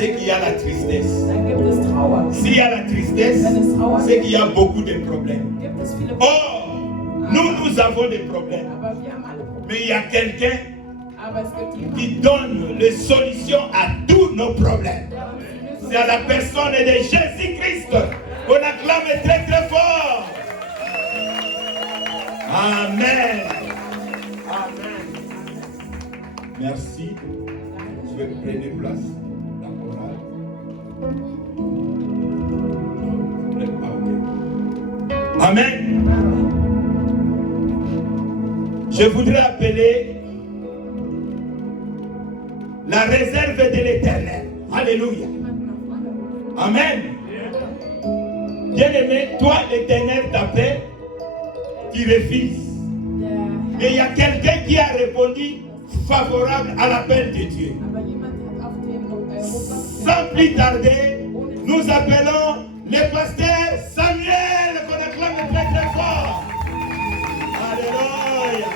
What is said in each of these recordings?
c'est qu'il y a la tristesse. dann gibt es Trauer. S'il y a la tristesse, Wenn es Trauer c'est gibt, qu'il y a beaucoup de problèmes. gibt es viele Or, nous avons des problèmes. Aber wir haben alle Probleme. Mais il y a quelqu'un Aber es gibt jemanden, qui donne les solutions à tous nos problèmes. der uns die Lösung C'est à la personne de Jésus-Christ qu'on acclame très très fort. Amen. Amen. Merci. Je vais prendre place. La chorale. Amen. Je voudrais appeler la réserve de l'Éternel. Alléluia. Amen. Bien-aimé, toi, l'Éternel t'appelle, tu refuses. Mais il y a quelqu'un qui a répondu favorable à l'appel de Dieu. Aber jemand hat auf den Ruf Sans plus tarder, nous appelons le pasteur Samuel, qu'on acclame très très fort. Alléluia.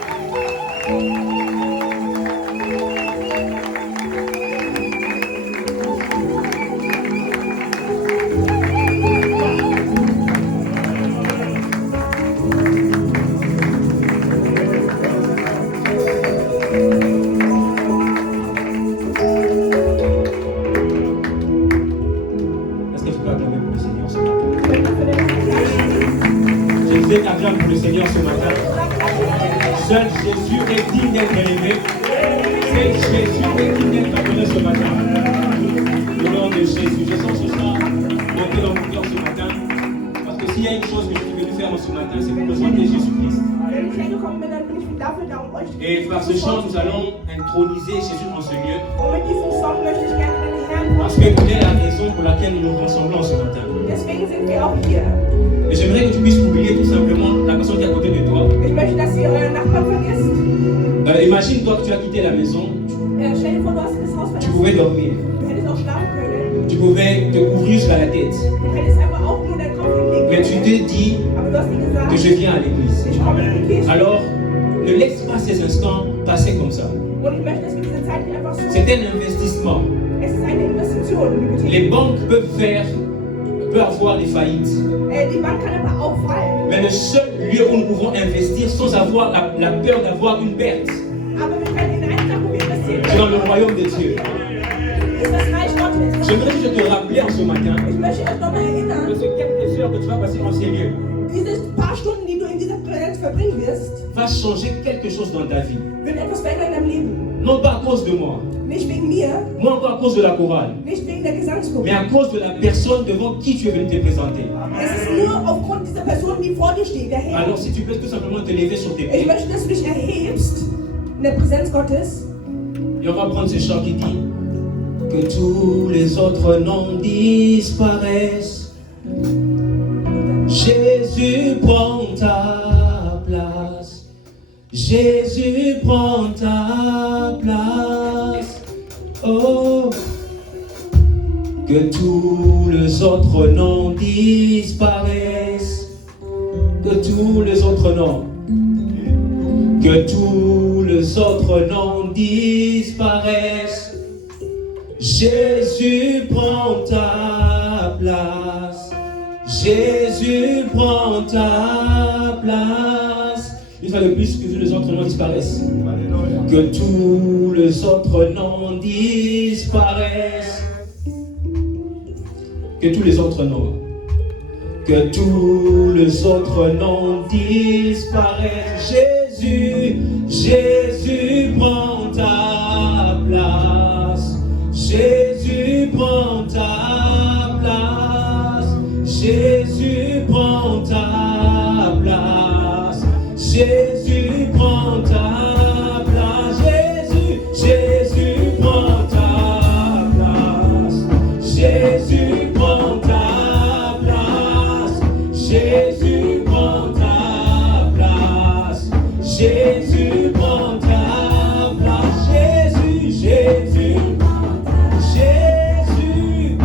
Acclame pour le Seigneur ce matin. Seul Jésus est digne d'être élevé. Seul Jésus est digne d'être appelé ce matin. Au nom de Jésus, je sens ce soir monter dans mon cœur ce matin. Parce que s'il y a une chose que je suis venu faire ce matin, c'est pour présenter Jésus-Christ. Et par ce chant, nous allons introniser Jésus dans ce lieu. Parce que c'est la raison pour laquelle nous nous rassemblons ce matin. Deswegen sind wir auch hier. Et j'aimerais que tu puisses oublier tout simplement la personne qui est à côté de toi. Ich möchte, dass ihr euren Nachbarn vergesst. Imagine-toi que tu as quitté la maison, Stell dir vor, du hast das Haus tu verlassen. pouvais dormir, Du hättest auch schlafen können. tu pouvais te couvrir jusqu'à la tête. Du hättest einfach auch nur deinen Kopf hinlegen Mais tu können. t'es dit Aber du hast dir gesagt, que je viens à l'église. ich komme in die Kirche. Alors, ne laisse pas ces instants passer comme ça. Und ich möchte, dass wir diese Zeit nicht einfach so. C'est un investissement. Es ist eine Investition, die wir Les tätigen. banques peuvent avoir des faillites. Die Bank kann aber auffallen. Mais le seul lieu où nous pouvons investir sans avoir la peur d'avoir une perte, Aber wir können in eine Sache, wo wir investieren c'est dans le können, royaume de Dieu. ist das Reich Gottes. J'aimerais juste te rappeler en ce matin Ich möchte euch nochmal que erinnern, ces quelques heures que tu vas passer dans ces lieux diese paar Stunden, die du in dieser Präsenz verbringen wirst, va changer quelque chose dans ta vie. wird etwas verändern in deinem Leben. Non pas à cause de moi, Nicht wegen mir, moi encore à cause de la chorale, nicht wegen der mais Gesangsgruppe. à cause de la personne devant qui tu es venu te présenter. Es ist nur aufgrund dieser Person, die vor dir steht, der Herr. Alors si tu peux tout simplement te lever sur tes Ich pieds, möchte, dass du dich erhebst in der Präsenz Gottes. et on va prendre ce chant qui dit que tous les autres noms disparaissent. Jésus prend ta place. Jésus prend ta place. Oh, que tous les autres noms disparaissent. Que tous les autres noms. Que tous les autres noms disparaissent. Jésus prend ta place. Jésus prend ta place. Une fois de plus, que tous les autres noms disparaissent. Que tous les autres noms disparaissent. Que tous les autres noms. Que tous les autres noms disparaissent. Jésus, Jésus prend ta place. Jésus prend ta place. Jésus prend ta place. Jésus prend ta place. Jésus, Jésus prend ta place. Jésus prend ta place. Jésus prend ta place. Jésus prend ta place. Jésus, Jésus. Jésus.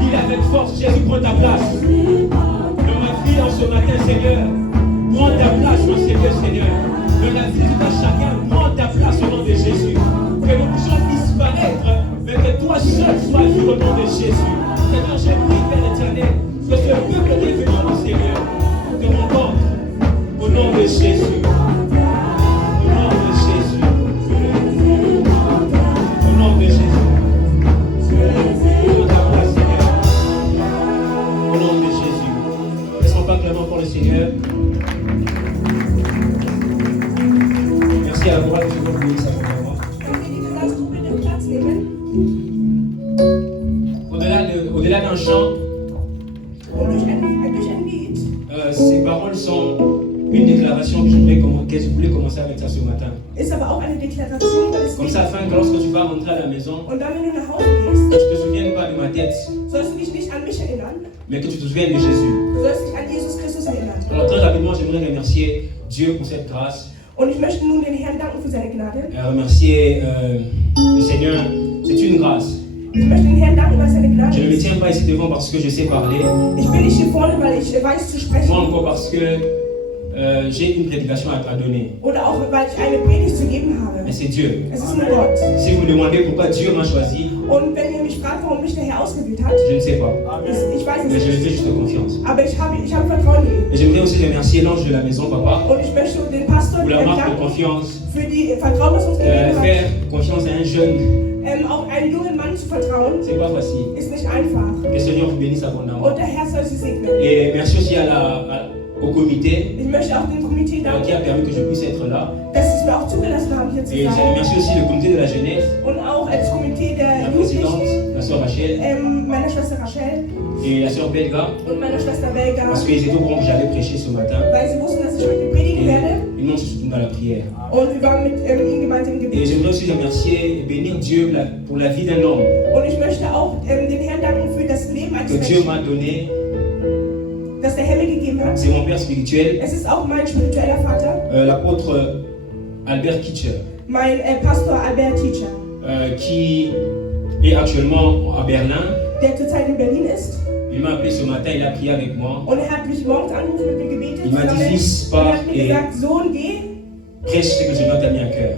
Dis avec force, Jésus prend ta place. Dans ma vie, en ce matin, Seigneur, prends ta place, mon Seigneur. Dans la vie de chacun, prends ta place au nom de Jésus. Que nous puissions disparaître bénisse abondamment. Können wir die Gesangsgruppe den Platz nehmen? Au-delà d'un chant, Und durch ein Lied, ces paroles sont une déclaration que je voulais commencer avec ça ce matin. ist aber auch eine Deklaration über das Comme Lied. ça, afin que lorsque tu vas rentrer à la maison, Und dann, wenn du nach Hause gehst, que tu ne te souviennes pas de ma tête, sollst du dich nicht an mich erinnern, mais que tu te souviennes de Jésus. du sollst dich an Jesus Christus erinnern. Alors très rapidement, j'aimerais remercier Dieu pour cette grâce, Und ich möchte nun den Herrn danken für seine Gnade. remercier le Seigneur. C'est une grâce. Ich möchte den Herrn danken, weil es seine Gnade Je ne me ist. tiens pas ici devant parce que je sais parler, Ich bin nicht hier vorne, weil ich weiß zu sprechen. moi encore parce que j'ai une prédication à donner. Oder auch, weil ich eine Predigt zu geben habe. Mais c'est Dieu. Es ist nur Gott. Si vous me demandez pourquoi Dieu m'a choisi, Und wenn ihr mich fragt, warum mich der Herr ausgewählt hat, je ne sais pas. ich weiß Mais es je lui nicht. fais juste confiance. Aber ich habe Vertrauen in ihn. Et j'aimerais aussi remercier l'ange de la maison, papa, Und ich möchte den Pastor pour la marque de danken confiance. für die Vertrauen, was uns gegeben hat. Faire confiance à un jeune, Auch einen jungen Mann zu vertrauen, c'est pas facile. ist nicht einfach. Que le Seigneur vous bénisse abondamment. Und der Herr soll sie segnen. Et merci aussi au comité Ich möchte auch dem Komitee qui danken, a permis que je puisse être là. dass sie es mir auch zugelassen haben, hier zu Et je sein. remercie aussi le comité de la jeunesse, Und auch das Komitee la der présidente, Jugendlichen, la sœur Rachel meiner Schwester Rachel et la sœur Belga, und meiner Schwester Belga, parce qu'ils étaient au courant que j'allais prêcher ce matin. weil sie wussten, dass ich heute predigen Et werde. ils m'ont soutenu dans la prière. Und wir waren mit ihnen gemeinsam im Et Gebet. j'aimerais aussi remercier et bénir Dieu pour la vie d'un homme Und ich möchte auch den Herrn danken für das Leben eines que Dieu Menschen, m'a donné. das der Herr mir gegeben hat. C'est mon père spirituel, Es ist auch mein spiritueller Vater, l'apôtre Albert Kitcher, mein Pastor Albert Teacher, qui est actuellement à Berlin. der zurzeit in Berlin ist. Il m'a appelé ce matin, il a prié avec moi. Und er hat mich morgens angerufen und mit mir gebetet. Il m'a dit, zusammen. fils, Und er pars hat mir et gesagt, Sohn, geh, prêche ce que le Seigneur t'a mis à cœur.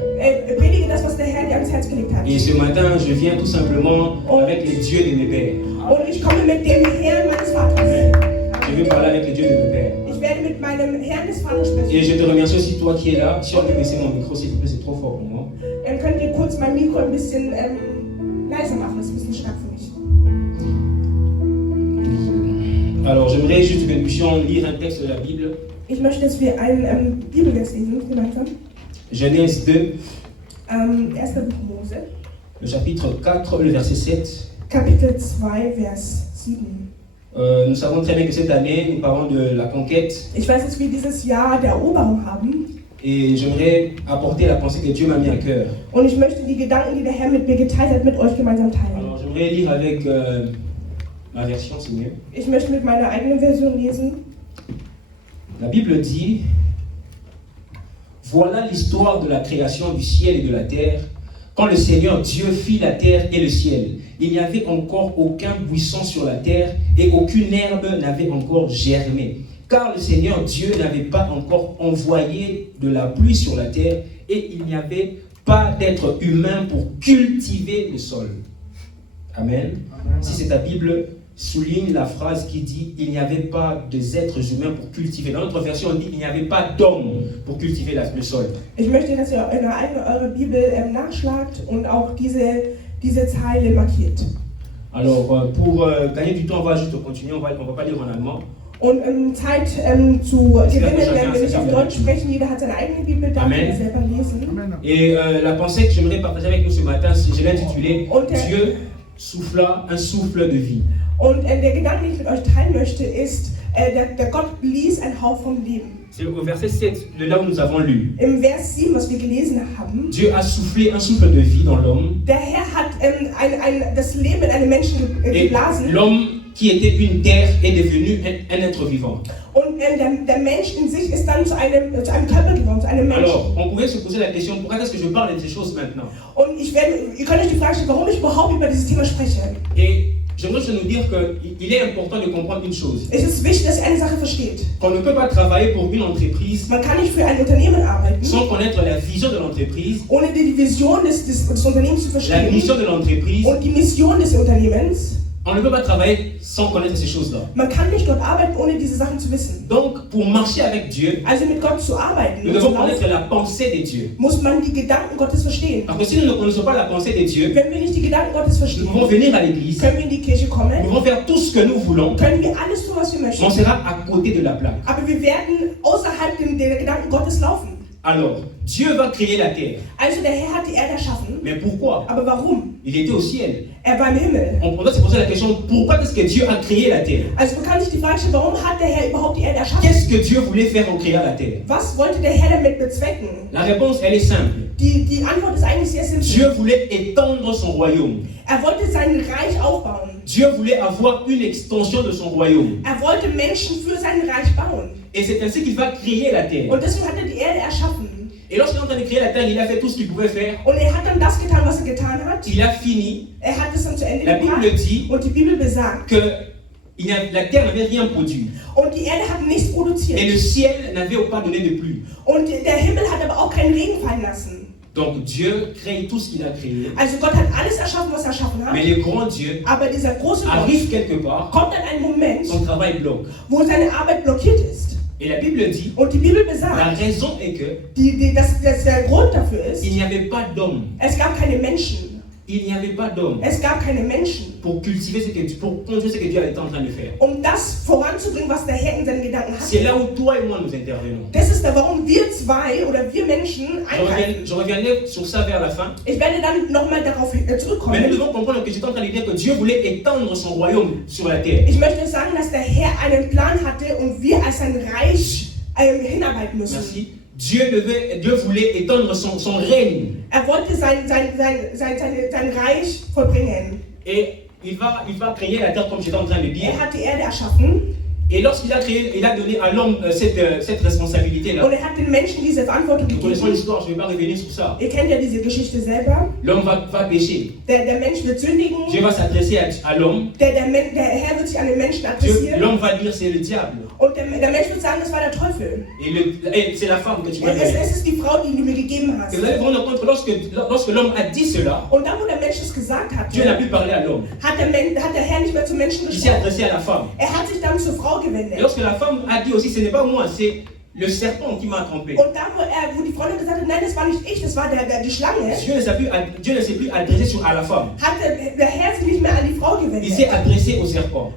predige das, was der Herr dir ans Herz gelegt hat. Et ce matin, je viens tout simplement avec les dieux de mes pères. Und ich komme mit dem Herrn meines Vaters. Je veux parler avec les dieux de mes pères. Ich werde mit meinem Herrn des Vaters Et sprechen. je te remercie aussi, toi qui es là. Si on peut baisser mon micro, s'il te plaît, c'est trop fort pour moi. Könnt ihr kurz mein Mikro ein bisschen leiser machen, das ist ein bisschen stark für mich. Alors, j'aimerais juste que nous puissions lire un texte de la Bible. Ich möchte, dass wir einen Bibelvers lesen, gemeinsam. Genèse 2, 1. Buch Mose, le chapitre 4, le verset 7. Kapitel 2, Vers 7. Nous savons très bien que cette année, nous parlons de la conquête. Ich weiß, dass wir dieses Jahr der Eroberung haben. Et j'aimerais apporter la pensée que Dieu m'a mis à cœur. Und ich möchte die Gedanken, die der Herr mit mir geteilt hat, mit euch gemeinsam teilen. Alors, j'aimerais lire avec ma version, c'est mieux. Ich möchte mit meiner eigenen Version lesen. La Bible dit, voilà l'histoire de la création du ciel et de la terre. Quand le Seigneur Dieu fit la terre et le ciel, il n'y avait encore aucun buisson sur la terre et aucune herbe n'avait encore germé. Car le Seigneur Dieu n'avait pas encore envoyé de la pluie sur la terre et il n'y avait pas d'être humain pour cultiver le sol. Amen. Si c'est ta Bible, souligne la phrase qui dit « Il n'y avait pas d'êtres humains pour cultiver ». Dans notre version, on dit « Il n'y avait pas d'homme pour cultiver le sol ». Ich möchte, dass ihr in eurer Bibel nachschlagt und auch diese Zeile markiert. Alors, pour gagner du temps, on va juste continuer, on va pas lire en allemand. Und Zeit zu gewinnen, wenn wir nicht auf Deutsch sprechen, jeder hat seine eigene Bibel, darf Amen. er selber lesen. Et la pensée que j'aimerais partager avec nous ce matin, je l'ai intitulée Und « Dieu souffla un souffle de vie ». Und der Gedanke, den ich mit euch teilen möchte, ist, der Gott blies ein Hauch vom Leben. C'est au verset 7, de là où nous avons lu. Im Vers 7, was wir gelesen haben, Dieu a soufflé un souffle de vie dans l'homme. der Herr hat das Leben in einem Menschen Et geblasen. l'homme qui était une terre est devenu un être vivant. Und der Mensch in sich ist dann zu einem Körper geworden, zu einem Menschen. Alors, on pouvait se poser la question, pourquoi est-ce que je parle de ces choses maintenant? Und ihr könnt euch die Frage stellen, warum ich überhaupt über dieses Thema spreche. Et j'aimerais juste nous dire qu'il est important de comprendre une chose. Es ist wichtig, dass ihr eine Sache versteht. Qu'on ne peut pas travailler pour une entreprise Man kann nicht für ein Unternehmen arbeiten, sans connaître la vision de l'entreprise, ohne die Vision des Unternehmens zu la verstehen mission de l'entreprise. und die Mission des Unternehmens. On ne peut pas travailler sans connaître ces choses-là. Man kann nicht dort arbeiten, ohne diese Sachen zu wissen. Donc, pour marcher avec Dieu, Also mit Gott zu arbeiten, nous devons connaître la pensée de Dieu. muss man die Gedanken Gottes verstehen. Parce que si nous ne connaissons pas la pensée de Dieu, Wenn wir nicht die Gedanken Gottes nous verstehen, pouvons venir à l'église, können wir in die Kirche nous kommen, pouvons faire tout ce que nous voulons, können wir alles tun, was wir mais on möchten. sera à côté de la plaque. Aber wir werden außerhalb der Gedanken Gottes laufen. Alors, Dieu va créer la terre. Also der Herr hat die Erde erschaffen. Mais pourquoi? Aber warum? Il était au ciel. Er war im Himmel. On doit se poser la question, pourquoi est-ce que Dieu a créé la terre? Also man kann sich die Frage stellen, warum hat der Herr überhaupt die Erde erschaffen? Qu'est-ce que Dieu voulait faire en créant la terre? Was wollte der Herr damit bezwecken? La réponse, elle est simple. Die Antwort ist eigentlich sehr simpel. Dieu voulait étendre son royaume. Er wollte sein Reich aufbauen. Dieu voulait avoir une extension de son royaume. Er wollte Menschen für sein Reich bauen. Et c'est ainsi qu'il va créer la terre. Und deswegen hat er die Erde erschaffen. Et lorsqu'il est en train de créer la terre, il a fait tout ce qu'il pouvait faire. Und er hat dann das getan, was er getan hat. Il a fini. Er hat es dann zu Ende La Bible gebracht. dit Und die Bibel besagt. que la terre n'avait rien produit. Und die Erde hat nichts produziert. Et le ciel n'avait pas donné de pluie. Und der Himmel hat aber auch keinen Regen fallen lassen. Donc Dieu crée tout ce qu'il a créé. Also Gott hat alles erschaffen, was er erschaffen hat. Mais le grand Dieu Aber dieser große Gott arrive quelque part, kommt an einen Moment, son travail bloque. wo seine Arbeit blockiert ist. Et la Bible dit, Und die Bibel la besagt, raison est que dass der Grund dafür ist, il n'y avait pas d'homme. es gab keine Menschen. Il n'y avait pas d'homme Es gab keine Menschen, pour cultiver pour construire ce que Dieu était en train de faire. das voranzubringen, was der Herr in seinen Gedanken C'est hatte. là où toi et moi nous intervenons. Das ist da, warum wir zwei oder wir Menschen eingreifen. Je reviendrai sur ça vers la fin. Ich werde dann nochmal darauf Mais nous zurückkommen. devons comprendre que j'étais en train de dire que Dieu voulait étendre son royaume sur la terre. Ich möchte sagen, dass der Herr einen Plan hatte und wir als sein Reich hinarbeiten müssen. Merci. Dieu voulait étendre son règne. Er wollte sein Reich vollbringen. Et il va créer la terre comme j'étais en train de dire. Er hat die Erde erschaffen Et lorsqu'il a créé, il a donné à l'homme cette responsabilité-là. und er hat den Menschen diese Verantwortung Nous connaissons gegeben. l'histoire, je ne vais pas revenir sur ça. Ihr kennt ja diese Geschichte selber. L'homme va pécher. Der Mensch wird sündigen. Dieu va s'adresser à l'homme. Der Herr wird sich an den Menschen adressieren. L'homme va dire c'est le diable. Und der Mensch wird sagen, es war der Teufel. Et c'est la femme que tu m'as donnée. Es ist die Frau, die du mir gegeben hast. Et vous allez vous rendre compte que lorsque l'homme a dit cela, Und da, wo der Mensch es gesagt hat, Dieu n'a plus parlé à l'homme. hat der Herr nicht mehr zum Menschen Il s'est gesprochen. adressé à la femme. Er hat sich dann zur Frau Et gewendet. lorsque la femme a dit aussi, ce n'est pas moi, c'est le serpent qui m'a trompé. Und da, wo die Frau dann gesagt hat, nein, das war nicht ich, das war die Schlange, Dieu ne s'est plus adressé à la femme. hat der Herr sich nicht mehr an die Frau Il s'est gewendet. adressé au serpent.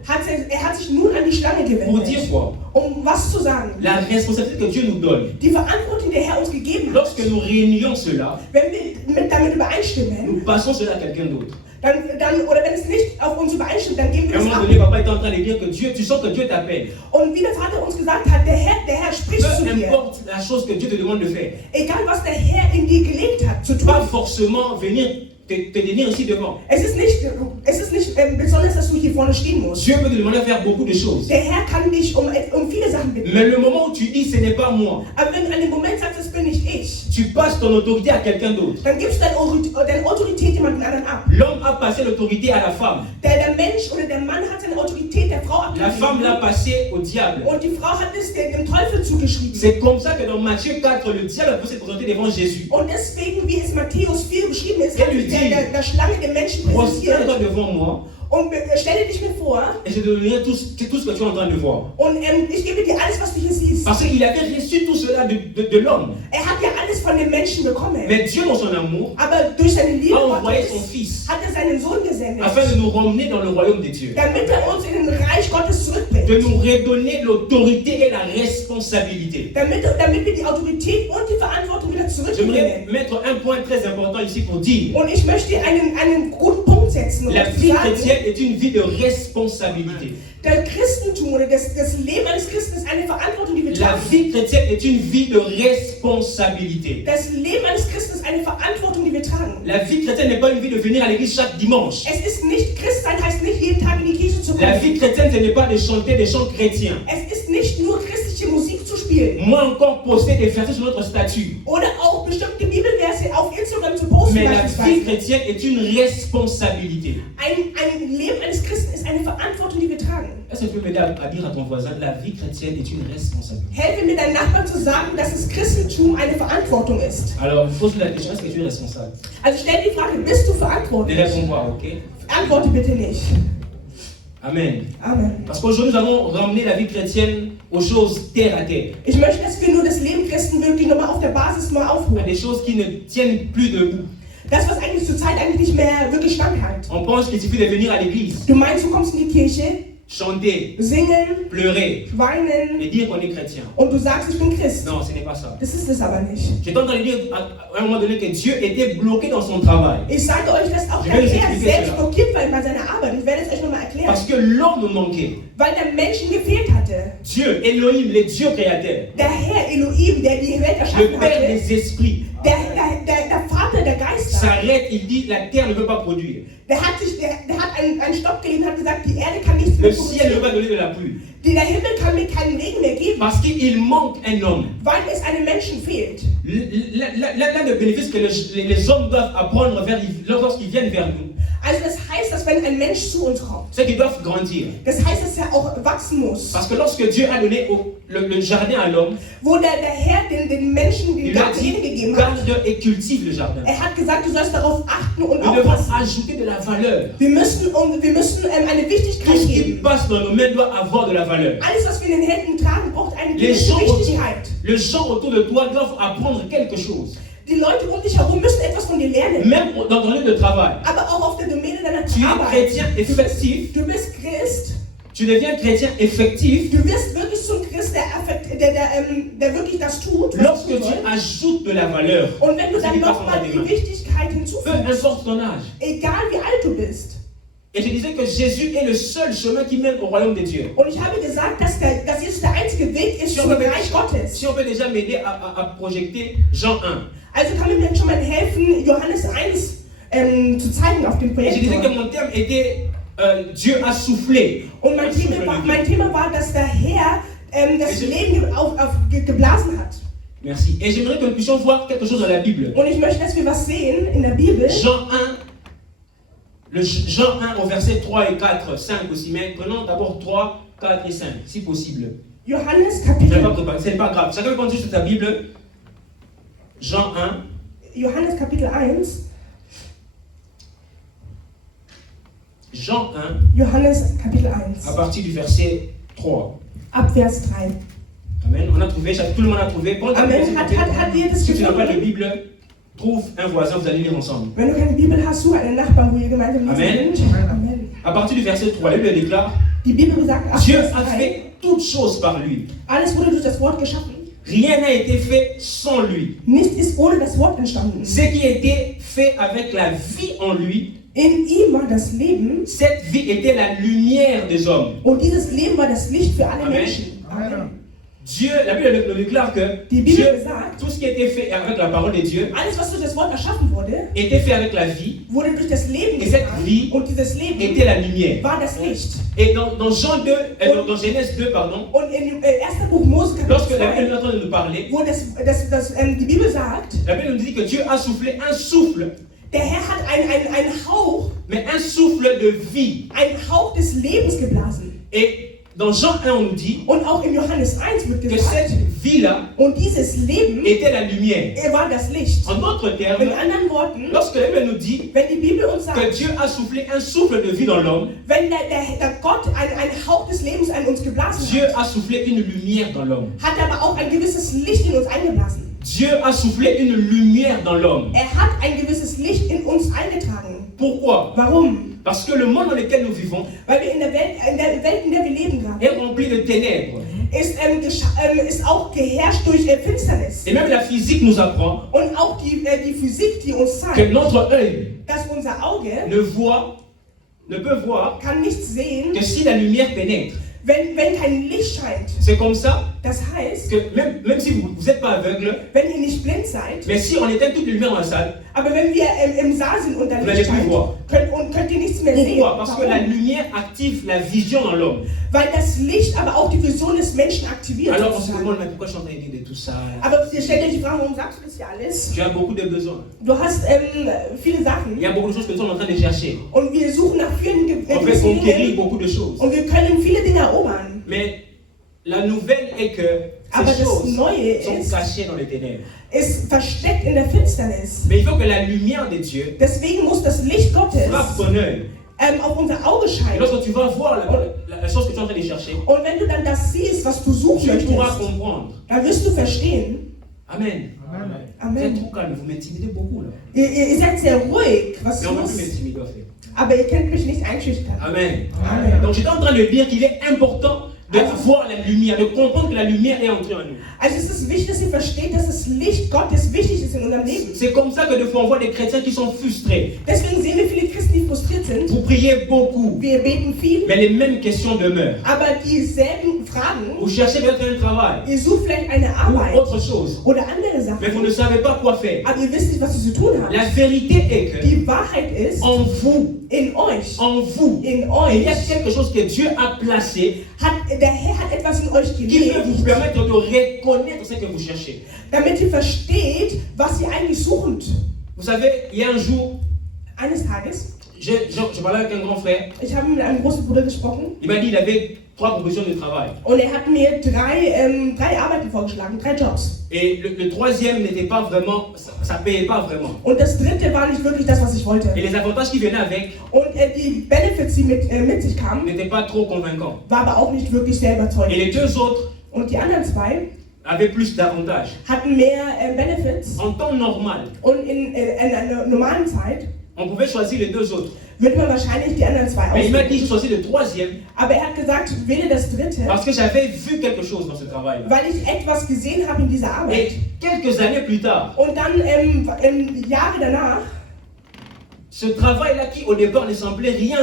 Er hat sich nun an die Schlange Pour dire gewendet. quoi? Um was zu sagen? La responsabilité que Dieu nous donne. Die Verantwortung, die der Herr uns gegeben hat, Lorsque nous réunions cela, wenn wir damit übereinstimmen, nous passons cela à quelqu'un d'autre. oder wenn es nicht auf uns übereinstimmt, dann geben wir À un es moment ab. donné, papa était en train de dire que tu sens que Dieu t'appelle. Und wie der Vater uns gesagt hat, der Herr spricht zu Peu dir. importe la chose que Dieu te demande de faire. Egal was der Herr in dir gelegt hat, zu tun. Pas forcément venir te tenir aussi devant. Es ist nicht besonders, dass du hier vorne stehen musst. Dieu peut te demander de faire beaucoup de choses. Der Herr kann dich um viele Sachen bitten. Mais le moment où tu dis ce n'est pas moi, Aber wenn du an dem Moment sagst, das bin nicht ich, tu passes ton autorité à quelqu'un d'autre. dann gibst du deine Autorität jemandem anderen ab. L'homme a passé l'autorité à la femme. Der Mensch oder der Mann hat seine Autorität der Frau La femme l'a abgegeben. passé au diable. Und die Frau hat es dem Teufel zugeschrieben. C'est comme ça que dans Matthieu 4, le diable peut se présenter devant Jésus. Und deswegen, wie es Matthäus 4 beschrieben ist, Er hat lui sich dit, der Schlange den Menschen präsentiert. Prosterne-toi devant moi Und stelle dich mir vor, et je te donnerai tout ce que tu es en train de voir. und ich gebe dir alles, was du hier siehst. Parce qu'il avait reçu tout cela de l'homme. Er hat ja alles von den Menschen bekommen. Mais Dieu, dans son amour, Aber durch seine Liebe a envoyé Gottes son Fils hat er seinen Sohn gesendet, afin de nous ramener dans le royaume de Dieu. damit er uns in den Reich Gottes zurückbringt. De nous redonner l'autorité et la responsabilité. Damit wir die Autorität und die Verantwortung wieder J'aimerais zurückbringen. mettre un point très important ici pour dire Und ich möchte einen guten Punkt setzen. Und la zu vie sagen, chrétienne est une vie de responsabilité. der Christentum oder das Leben eines Christen ist eine Verantwortung, die wir La tragen. vie chrétienne est une vie de responsabilité. Das Leben eines Christen ist eine Verantwortung, die wir tragen. La vie chrétienne n'est pas une vie de venir à l'église chaque dimanche. Es ist nicht, Christsein heißt nicht jeden Tag in die Kirche zu La kommen. vie chrétienne, ce n'est pas de chanter des chants chrétiens. Es ist nicht nur christliche Musik zu spielen. Moi encore poster des versets sur notre statut. Oder auch bestimmte Bibelverse auf Instagram zu posten Mais la vie beispielsweise. chrétienne est une responsabilité. Ein Leben eines Christen ist eine Verantwortung, die wir tragen. Est-ce que tu peux m'aider à dire à ton voisin, la vie chrétienne est une responsabilité? Helfe mir deinen Nachbarn zu sagen, dass das Christentum eine Verantwortung ist. Alors, pose-lui la question, est-ce que tu es responsable? Also stell die Frage, bist du Ne verantwortlich? réponds pas, ok? Antworte bitte nicht. Amen. Amen. Parce qu'aujourd'hui, nous allons ramener la vie chrétienne aux choses terre à terre. Ich möchte, dass wir nur das Leben Christen wirklich nochmal auf der Basis mal À aufholen. des choses qui ne tiennent plus debout. Das, was eigentlich zur Zeit eigentlich nicht mehr wirklich standhält. On pense qu'il suffit de venir à l'église. Du meinst, du kommst in die Kirche, chanter, singen, pleurer weinen et dire qu'on est chrétien. und du sagst, ich bin Christ. Non, ce n'est pas ça. Das ist es aber nicht. J'étais en train de dire à un moment donné que Dieu était bloqué dans son travail. Ich sage euch, dass auch Ich der will es Herr expliquer selbst cela. blockiert war bei seiner Arbeit. Ich werde es euch nochmal erklären. Parce que l'homme manquait. Weil der Menschen gefehlt hatte. Dieu, Elohim, le Dieu créateur, Der Herr Elohim, der die Welt le erschaffen Père hatte, des esprits, der Vater der Geister, s'arrête, il dit la terre ne peut pas produire. der hat einen Stopp gegeben und hat gesagt, die Erde kann nichts mehr Le ciel ne peut produzieren. pas donner de la pluie. Der Himmel kann mir keinen Regen mehr geben, Parce qu'il manque un homme. weil es einem Menschen fehlt. L'un des bénéfices que les hommes doivent apprendre lorsqu'ils viennent vers nous, Also das heißt, dass wenn ein Mensch zu uns kommt, c'est qu'ils doivent grandir. das heißt, dass er auch wachsen muss. Parce que lorsque Dieu a donné le jardin à l'homme, Wo der Herr den Menschen den il lui a Garten dit, gegeben hat, garde et cultive le jardin. er hat gesagt, du sollst darauf achten und Nous devons aufpassen. ajouter de la valeur. Wir müssen eine Tout Wichtigkeit ce qui geben. passe dans nos mains doit avoir de la valeur. Alles, was wir in den Händen tragen, braucht eine Les gewisse gens, Wichtigkeit. les gens autour de toi doivent apprendre quelque chose. Die Leute um dich herum müssen etwas von dir lernen. Même dans ton lieu de travail. Aber auch auf der Domäne deiner Tu es Arbeit. chrétien effectif. Du bist Christ. Tu deviens chrétien effectif Du wirst wirklich zum Christ, der wirklich das tut, was lorsque du tu sollst. ajoutes de la valeur. Und wenn du Ce dann qui passe dans nochmal tes die mains. Wichtigkeit Peu hinzufügst, importe ton âge. egal wie alt du bist. Et je disais que Jésus est le seul chemin qui mène au royaume de Dieu. Und ich habe gesagt, dass Jesus der einzige Weg ist Si on zum peut, Reich Gottes. si on peut déjà m'aider à projeter Jean 1. Also kann mir schon mal helfen, Johannes 1 zu zeigen auf dem Et je disais que Projekt. mon terme était Dieu a soufflé. Und Un souffle de mein vie. Thema war, dass der Herr das Leben geblasen hat. Merci. Et j'aimerais que nous puissions voir quelque chose dans la Bible. Und ich möchte, dass wir was sehen in der Bibel. Jean 1, Jean 1 au verset 3 et 4, 5 aussi, mais prenons d'abord 3, 4 et 5, si possible. Johannes Je n'ai Kapitel, pas préparé, ce n'est pas grave. Chacun prend juste sa Bible. Jean 1, Johannes Kapitel 1. Jean 1, Johannes Kapitel à 1. partir du verset 3. Ab Vers 3. Amen. On a trouvé, tout le monde a trouvé. Prends ta Amen. Bible, s'il te plaît. Hat jedes Si tu n'as pas de gefunden? Bible, trouve un voisin, vous allez lire ensemble. Wenn du keine Bibel hast, suche einen Nachbarn, wo ihr gemeinsam lesen Amen. könnt. Amen. À partir du verset 3, la Bible déclare Die Bibel sagt, ab Dieu Vers a 3, fait toutes choses par lui. alles wurde durch das Wort geschaffen. Rien n'a été fait sans lui. Nichts ist ohne das Wort entstanden. Ce qui a été fait avec la vie en lui, In ihm war das Leben cette vie était la lumière des hommes. und dieses Leben war das Licht für alle Amen. Menschen. Amen. Dieu, la Bible le déclare que Die Bibel Dieu, sagt, tout ce qui a été fait avec la parole de Dieu alles, was durch das Wort erschaffen wurde, était fait avec la vie, wurde durch das Leben Et cette getan. vie Und dieses Leben était la lumière. war das Licht. Et dans Jean 2, dans Genèse 2, pardon, Und in 1. Buch Mose lorsque Kapitel la Bible 2, est en train de nous parler, wo die Bibel sagt, la Bible nous dit que Dieu a soufflé un souffle, der Herr hat einen Hauch, mais un souffle de vie. einen Hauch des Lebens geblasen. Et dans Jean 1, on nous dit Und auch in Johannes 1 wird que gesagt, cette vie-là und dieses Leben, était la lumière. war das Licht. En d'autres In termes, anderen Worten, lorsque la Bible nous dit wenn die Bibel uns que sagt, Dieu a soufflé un souffle de vie dans l'homme, wenn der Gott einen Hauch des Lebens in uns geblasen Dieu hat, a soufflé une lumière dans l'homme. hat er aber auch ein gewisses Licht in uns eingeblasen. Dieu a soufflé une lumière dans l'homme. Er hat ein gewisses Licht in uns eingetragen. Pourquoi? Warum? Parce que le monde dans lequel nous vivons Weil wir in der Welt, in der wir leben gerade, est rempli de ténèbres. ist auch geherrscht durch Finsternis. Et même la physique nous apprend Und auch die Physik, die uns que zeigt, notre œil dass unser Auge ne peut voir kann nichts sehen, que si la lumière pénètre. wenn kein Licht scheint. C'est comme ça Das heißt, que même si vous n'êtes pas aveugle, wenn ihr nicht blind seid, mais si on éteint toutes les lumières dans la salle, aber wenn wir im Saal sind und dann Vous Licht n'allez plus scheint, voir. könnt ihr nichts mehr sehen. pourquoi? Parce que la Warum? lumière active la vision dans l'homme. Weil das Licht aber auch die Vision des Menschen aktiviert. Alors on se sozusagen. demande, mais pourquoi je suis en train de dire de tout ça là? Aber ihr stellt euch die Frage, warum sagst du das hier alles? Tu as beaucoup de besoins. Du hast viele Sachen Il y a beaucoup de choses que nous sommes en train de chercher. und wir suchen nach vielen On veut gewissen conquérir Dingen beaucoup de choses. und wir können viele Dinge erobern. Mais la nouvelle est que Aber ces das choses Neue sont ist, cachées dans les ténèbres. ist versteckt in der Finsternis. Mais il faut que la lumière de Dieu Deswegen muss das Licht Gottes frappe ton œil. auf unser Auge Et scheinen. lorsque tu vas voir la chose que tu es en train de chercher, Und wenn du dann das siehst, was du suchen tu pourras möchtest, comprendre. dann wirst du verstehen. Amen. Vous êtes Amen. trop calme, vous m'intimidez beaucoup là. Ihr seid sehr ruhig. Was Mais ist on ne peut los? plus m'intimider en fait. Aber ihr könnt mich nicht einschüchtern. Amen. Amen. Donc j'étais en train de dire qu'il est important de voir la lumière, de comprendre que la lumière est entrée en nous. Also es ist wichtig, dass ihr versteht, dass das Licht Gottes wichtig ist in unserem Leben. C'est comme ça que des fois on voit des chrétiens qui sont frustrés. Deswegen sehen wir viele Christen, die frustriert sind. Vous priez beaucoup, Wir beten viel, mais les mêmes questions demeurent. aber dieselben Fragen. Vous cherchez peut-être un travail Ihr sucht vielleicht eine ou Arbeit autre chose, oder andere Sachen, mais vous ne savez pas quoi faire. aber ihr wisst nicht, was ihr zu tun habt. La vérité est que Die Wahrheit ist, en vous, in euch, il y a euch quelque chose que Dieu a placé der Herr hat etwas in euch qui peut vous gelegt, permettre de reconnaître ce que vous cherchez. damit ihr versteht, was ihr eigentlich sucht. Vous savez, il y a un jour, Eines Tages, je parlais avec un grand frère, ich habe mit einem großen Bruder gesprochen il m'a dit qu'il avait 3 propositions de travail. und er hat mir drei Arbeiten vorgeschlagen, 3 Jobs. Et le troisième n'était pas vraiment, ça ne payait pas vraiment. Und das dritte war nicht wirklich das, was ich wollte. Et les avantages qui venaient avec Und die Benefits, die mit sich kamen, n'étaient pas trop convaincants. war aber auch nicht wirklich sehr Et überzeugend. les 2 autres Und die anderen 2 avaient plus d'avantages. hatten mehr Benefits En temps normal, und in einer normalen Zeit on pouvait choisir les 2 autres. würde man wahrscheinlich die anderen 2 Mais il m'a dit, auswählen. je choisis le troisième Aber er hat gesagt, wähle das dritte, parce que j'avais vu quelque chose dans ce travail-là. weil ich etwas gesehen habe in dieser Arbeit. Et quelques années plus tard, Und dann Jahre danach, ce travail-là qui au départ ne semblait rien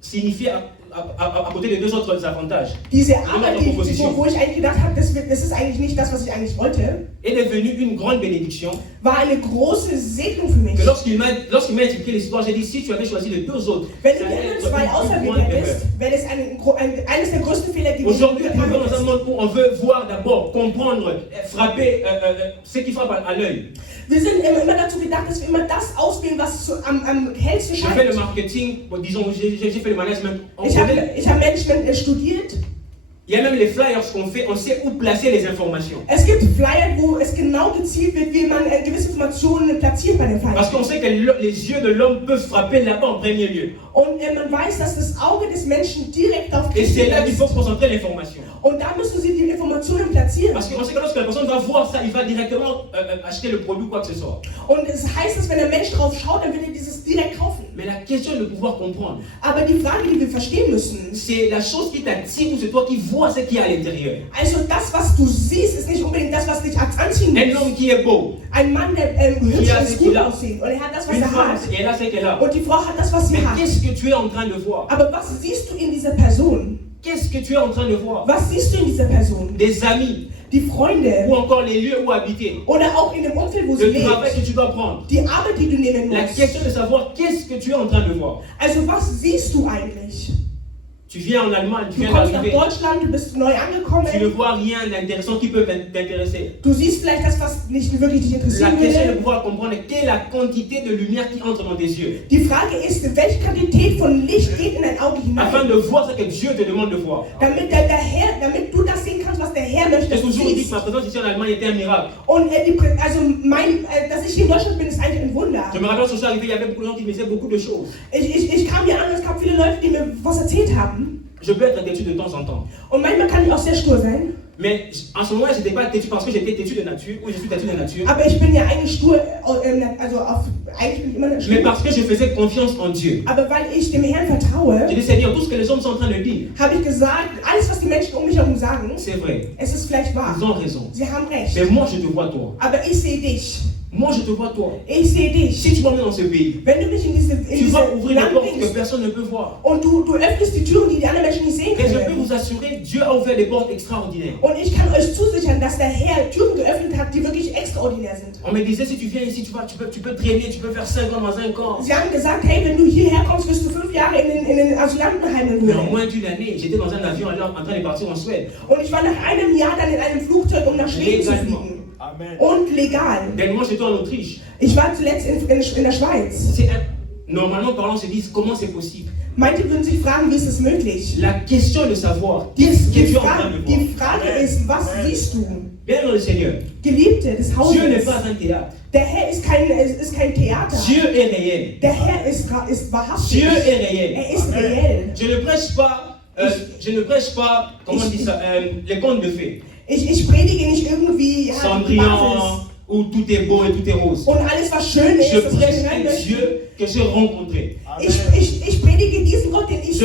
signifier à côté des 2 autres avantages, diese Arbeit, wo ich eigentlich gedacht habe, das ist eigentlich nicht das, was ich eigentlich wollte, est devenue une grande bénédiction. war eine große Segnung für mich. Que lorsqu'il m'a expliqué l'histoire, j'ai dit, si tu avais choisi les 2 autres, Wenn ça du die allait anderen être 2 une auserwählt grande hättest, erreur. wäre das eines der größten Fehler gewesen, Aujourd'hui, die nous du vivons getan dans un hättest. monde où on veut voir d'abord, comprendre, frapper ce qui frappe à l'œil. Wir sind immer dazu gedacht, dass wir immer das auswählen, was am hellsten Je fais le scheint. marketing, bon, disons, j'ai fait le management. Ich habe Management studiert. Il y a même les flyers qu'on fait, on sait où placer les informations. Es gibt Flyer, wo es genau gezielt wird, wie man gewisse Informationen platziert bei den Parce Flyern. qu'on sait que les yeux de l'homme peuvent frapper là-bas en premier lieu. Und man weiß, dass das Auge des Menschen direkt auf Et c'est là qu'il ist. faut concentrer l'information. Und da müssen sie die Informationen platzieren. Parce qu'on sait que lorsque la personne va voir ça, il va directement acheter le produit ou quoi que ce soit. Und es heißt, dass wenn der Mensch drauf schaut, dann wird er dieses direkt kaufen. Mais la question est de pouvoir comprendre. Aber die Frage, die wir verstehen müssen, C'est la chose qui t'attire ou c'est toi qui vois ce qu'il y a à l'intérieur. also das, was du siehst, ist nicht unbedingt das, was dich anziehen Un muss. homme qui est beau, Ein Mann, der hübsch Ja, ist, c'est gut klar. aussieht und er hat das, was une er femme, hat. elle a ce qu'elle a. Und die Frau hat das, was sie Mais hat. qu'est-ce que tu es en train de voir? Aber was siehst du in dieser Person? Qu'est-ce que tu es en train de voir? Was siehst du in dieser Person? Des amis Die Freunde ou encore les lieux où habiter. oder auch in dem Umfeld, wo sie Le travail lebt. que tu dois prendre. Die Arbeit, die du nehmen La musst. question de savoir qu'est-ce que tu es en train de voir. Also was siehst du eigentlich? Tu viens en Allemagne, tu Du viens kommst nach d'arriver. Deutschland, du bist neu Tu ne angekommen. vois rien d'intéressant qui peut t'intéresser. Du siehst vielleicht das, was nicht wirklich dich La interessieren question est de würde. pouvoir comprendre quelle est la quantité de lumière qui entre dans tes yeux. Die Frage ist, welche Quantität von Licht geht in dein Auge Afin hinein? de voir ce que Dieu te demande de voir. Damit du das sehen kannst, was der Herr möchte, J'ai dass du toujours dit que siehst. ma présence ici en Allemagne était un miracle. Und dass ich hier in Deutschland bin, ist eigentlich ein Wunder. Je me rappelle quand je suis arrivé, il y avait beaucoup de gens qui me disaient beaucoup de choses. Ich kam hier an und es gab viele Leute, die mir was erzählt haben. Je peux être têtu de temps en temps. Und manchmal kann ich auch sehr stur sein. Mais en ce moment, je n'étais pas têtu parce que j'étais têtu de nature, ou je suis têtu de nature, Aber ich bin ja eigentlich stur, eigentlich bin ich immer stur. mais parce que je faisais confiance en Dieu. Aber weil ich dem Herrn vertraue, J'ai dit, Seigneur, tout ce que les hommes sont en train de dire, habe ich gesagt, alles was die Menschen um mich herum sagen, c'est vrai. es ist vielleicht wahr. Ils ont raison. Sie haben recht. Mais moi, je te vois toi. Aber ich sehe dich. Moi, je te vois toi. Ich sehe dich. Si tu m'emmènes dans ce pays, Wenn du mich in tu diese vas ouvrir les Land portes que bringst personne ne peut voir. und du öffnest die Türen, die die anderen Menschen nicht sehen Et je peux können. vous assurer, Dieu a ouvert des portes extraordinaires. Und ich kann euch zusichern, dass der Herr Türen geöffnet hat, die wirklich extraordinär sind. On me disait, si tu viens ici, tu peux traîner, tu peux faire 5 ans dans un camp. Sie haben gesagt, hey, wenn du hierher kommst, wirst du 5 Jahre in den Asylantenheimen Mais en hören. moins d'une année, j'étais dans un avion en train de partir en Suède. Und ich war nach einem Jahr dann in einem Flugzeug, um nach Schweden zu Légalement. fliegen. Amen. Und legal. Dernièrement, j'étais en Autriche. Ich war zuletzt in der Schweiz. Normalement, parlant, on se dit, comment c'est possible? Manche würden sich fragen, wie ist es möglich? La question est de savoir, qu'est-ce que tu es en train de voir? Die Frage ist, was siehst du? Bien dans le Seigneur, Geliebte des Dieu n'est Hauses, pas un théâtre. der Herr ist kein Theater. Dieu est réel. Der Herr ist wahrhaftig. Dieu est réel. Er ist reell. Je ne prêche pas, comment on dit ça, les contes de fées. Ich predige nicht irgendwie ja, Cendrillon, où tout est beau et tout est rose. und alles was schön ist, Je das ich prêche hören un möchte. Dieu que j'ai rencontré. Ich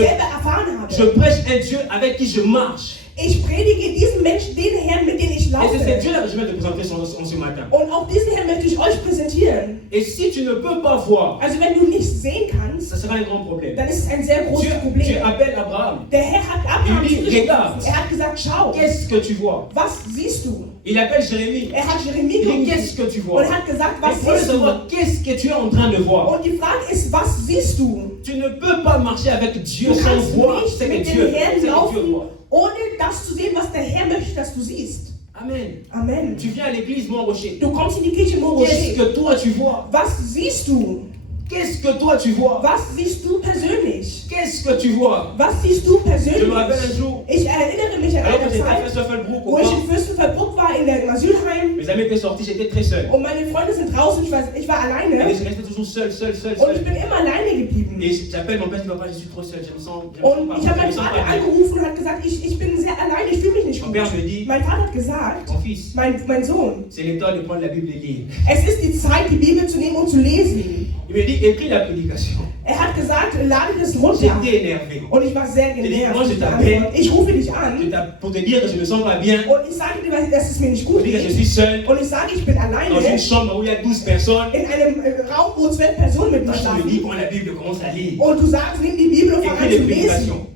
selber erfahren habe. Je prêche un Dieu avec qui je marche. Ich predige diesen Menschen, den Herrn, mit dem ich Et c'est ce laufe. Dieu-là que je vais te présenter ce matin. Und auch diesen Herrn möchte ich euch präsentieren. Et si tu ne peux pas voir, Also wenn du nicht sehen kannst, ça sera un grand problème. dann ist es ein sehr großes Dieu Problem. appelle Abraham. Der Herr hat Abraham Il dit, zugesprochen. regarde. Er hat gesagt, schau, Qu'est-ce que tu vois? was siehst du? Il appelle Jérémie. Er hat Jeremie Il dit, gerufen qu'est-ce que tu und vois? er hat gesagt, Il was faut siehst du? savoir qu'est-ce que tu es en train de voir. Und die Frage ist, was siehst du? Tu ne peux pas marcher avec Dieu Du sans kannst voir nicht ce que mit Dieu, dem Herrn ce que Dieu laufen, voit. ohne das zu sehen, was der Herr möchte, dass du siehst. Amen. Amen. Tu viens à l'église Mont-Rocher. Du kommst in die Kirche Qu'est-ce Morocher. que toi tu vois? Was siehst du? Qu'est-ce que toi tu vois? Was siehst du persönlich? Qu'est-ce que tu vois? Was siehst du persönlich? Je me rappelle un jour, Ich erinnere mich an alors que eine j'étais à Zeit, Fürstenfeldbruck, wo ich in Fürstenfeldbruck war, in der Asylheim. mes amis étaient sortis, j'étais très seul. Und meine Freunde sind draußen, ich war alleine. Et je restais toujours seul. Und ich bin immer alleine geblieben. Et j'appelle mon père, je dis papa, je suis trop seul, je me sens Und ich habe pas meinen bien. Vater angerufen und hat gesagt, ich bin sehr alleine, ich fühle mich nicht Mon gut. père me dit, Mein Vater hat gesagt, mon fils, mein Sohn, c'est le temps de prendre la Bible et lire. es ist die Zeit, die Bibel zu nehmen und zu lesen. Il me dit, écris la prédication. Er hat gesagt, lade das runter. J'étais énervé. Und ich war sehr Moi, genervt. je t'appelle. Ich rufe dich an Pour te dire que je me sens pas bien, und ich sage dir, dass es mir nicht pour gut dire que je geht. suis seul, Und ich sage, ich bin dans alleine une chambre où il y a 12 personnes. in einem Raum, wo 12 Personen mit mir Moi, je me dis, schlafen. prends la Bible, commence à lire. Und du sagst, nimm die Bibel und fang Écris an des zu lesen. prédications.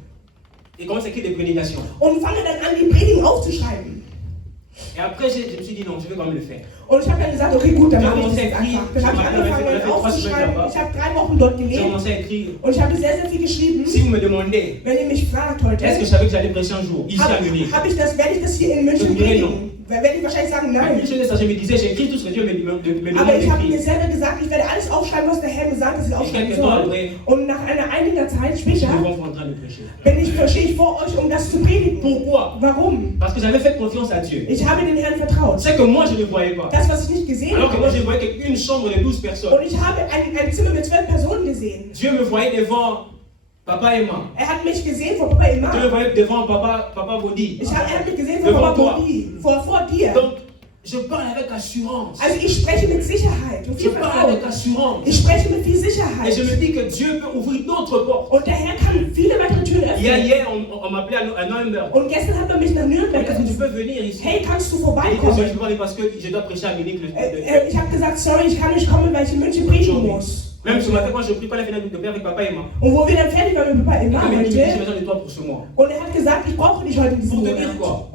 Et commence à écrire des prédications. Und fange dann an, die Predigen aufzuschreiben. Et après, je me suis dit, non, je vais quand même le faire. Und ich habe dann gesagt, okay, gut, dann Ja, mache ich das und jetzt der Krieg, einfach. Dann habe ich ich angefangen, habe dann aufzuschreiben. Ich habe 3 Wochen dort J'ai gelebt commencé à écrire. und ich habe sehr, sehr viel geschrieben. Si vous me demandez, Wenn ihr mich fragt heute, est-ce que je savais que j'allais prêcher un jour, ici à Munich? werde ich das hier in München Ich würde predigen? Werde ich wahrscheinlich sagen, La nein. Bible, je me disais, j'écris tout ce que Dieu me demande Aber ich habe mir d'écrire. selber gesagt, ich werde alles aufschreiben, was der Herr mir sagt, dass ich aufschreiben quelques temps soll. après, Und nach einiger Zeit Je suis später devant vous en train de prêcher. stehe ich vor euch, um das zu predigen. Pourquoi? Warum? Parce que j'avais fait confiance à Dieu. Ich habe den Herrn vertraut. C'est que moi, je ne voyais pas. Das, was ich nicht gesehen Alors que moi, habe. je voyais qu'une chambre de 12 personnes. Und ich habe ein Zimmer mit 12 Personen gesehen. Dieu me voyait devant papa et maman. Er hat mich gesehen vor Papa Dieu me Emma. voyait devant papa Bodi. Er hat mich gesehen vor Devant Papa toi. Bodi. Vor dir. Donc, je parle avec assurance. Also ich spreche mit Sicherheit und Je viel parle avec Vertrauen. assurance. Ich spreche mit viel Et je Sicherheit. me dis que Dieu peut ouvrir d'autres portes. Und der Herr kann viele weitere Türen Hier, öffnen. on m'appelait à Nürnberg. Und gestern hat man mich nach Nürnberg Est-ce que tu gerufen. peux venir ici? Hey, kannst du Je dis désolé, je vorbeikommen? peux pas aller parce que je dois prêcher à Munich. Ich habe gesagt, sorry, ich kann nicht kommen, weil ich in München predigen muss. Même ce matin, quand je prie pas la fenêtre de père avec papa et maman. Und wo wir dann fertig waren mit Papa Emma Il m'a dit, j'ai heute, besoin de toi pour ce mois. und er hat gesagt, ich brauche dich heute in diesem Pour te Monat. dire quoi?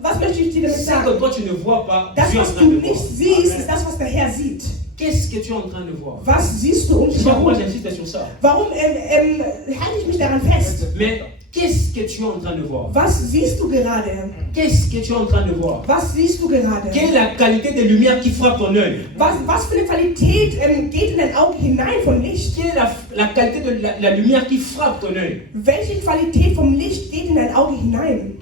Was möchte ich dir damit C'est sagen? que toi tu ne vois pas, Das, Dieu est en was train du de voir. nicht siehst, ist das, was der Herr sieht. Qu'est-ce que tu es en train de voir? Was siehst du um Je dich sais pas pourquoi herum? j'insiste sur ça. Warum halte ich mich daran fest? Mais qu'est-ce que tu es en train de voir? Was siehst du gerade? Qu'est-ce que tu es en train de voir? Was siehst du gerade? Quelle est la qualité de lumière qui frappe ton œil? Was für eine Qualität geht in dein Auge hinein von Licht? Quelle est la qualité de la lumière qui frappe ton œil? Welche Qualität vom Licht geht in dein Auge hinein?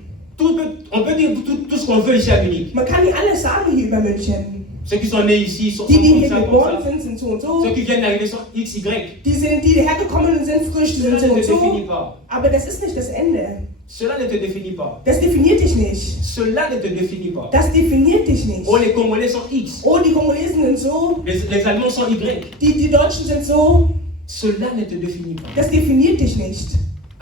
On peut dire tout ce qu'on veut ici à Munich. Man kann nicht alles sagen hier über München. Ceux qui sont nés ici sont Die, die comme hier ça, comme geboren ça. sind, sind so und so. Ceux qui viennent d'arriver sont XY. Die hergekommen sind frisch, die Cela sind so ne und te définit so. pas. Aber das ist nicht das Ende. Cela ne te définit pas. Das definiert dich nicht. Cela ne te définit pas. Das definiert dich nicht. Oh, les Congolais sont X. Oh, die Kongolesen sind so. Les Allemands sont Y. Die Deutschen sind so. Cela ne te définit pas. Das definiert dich nicht.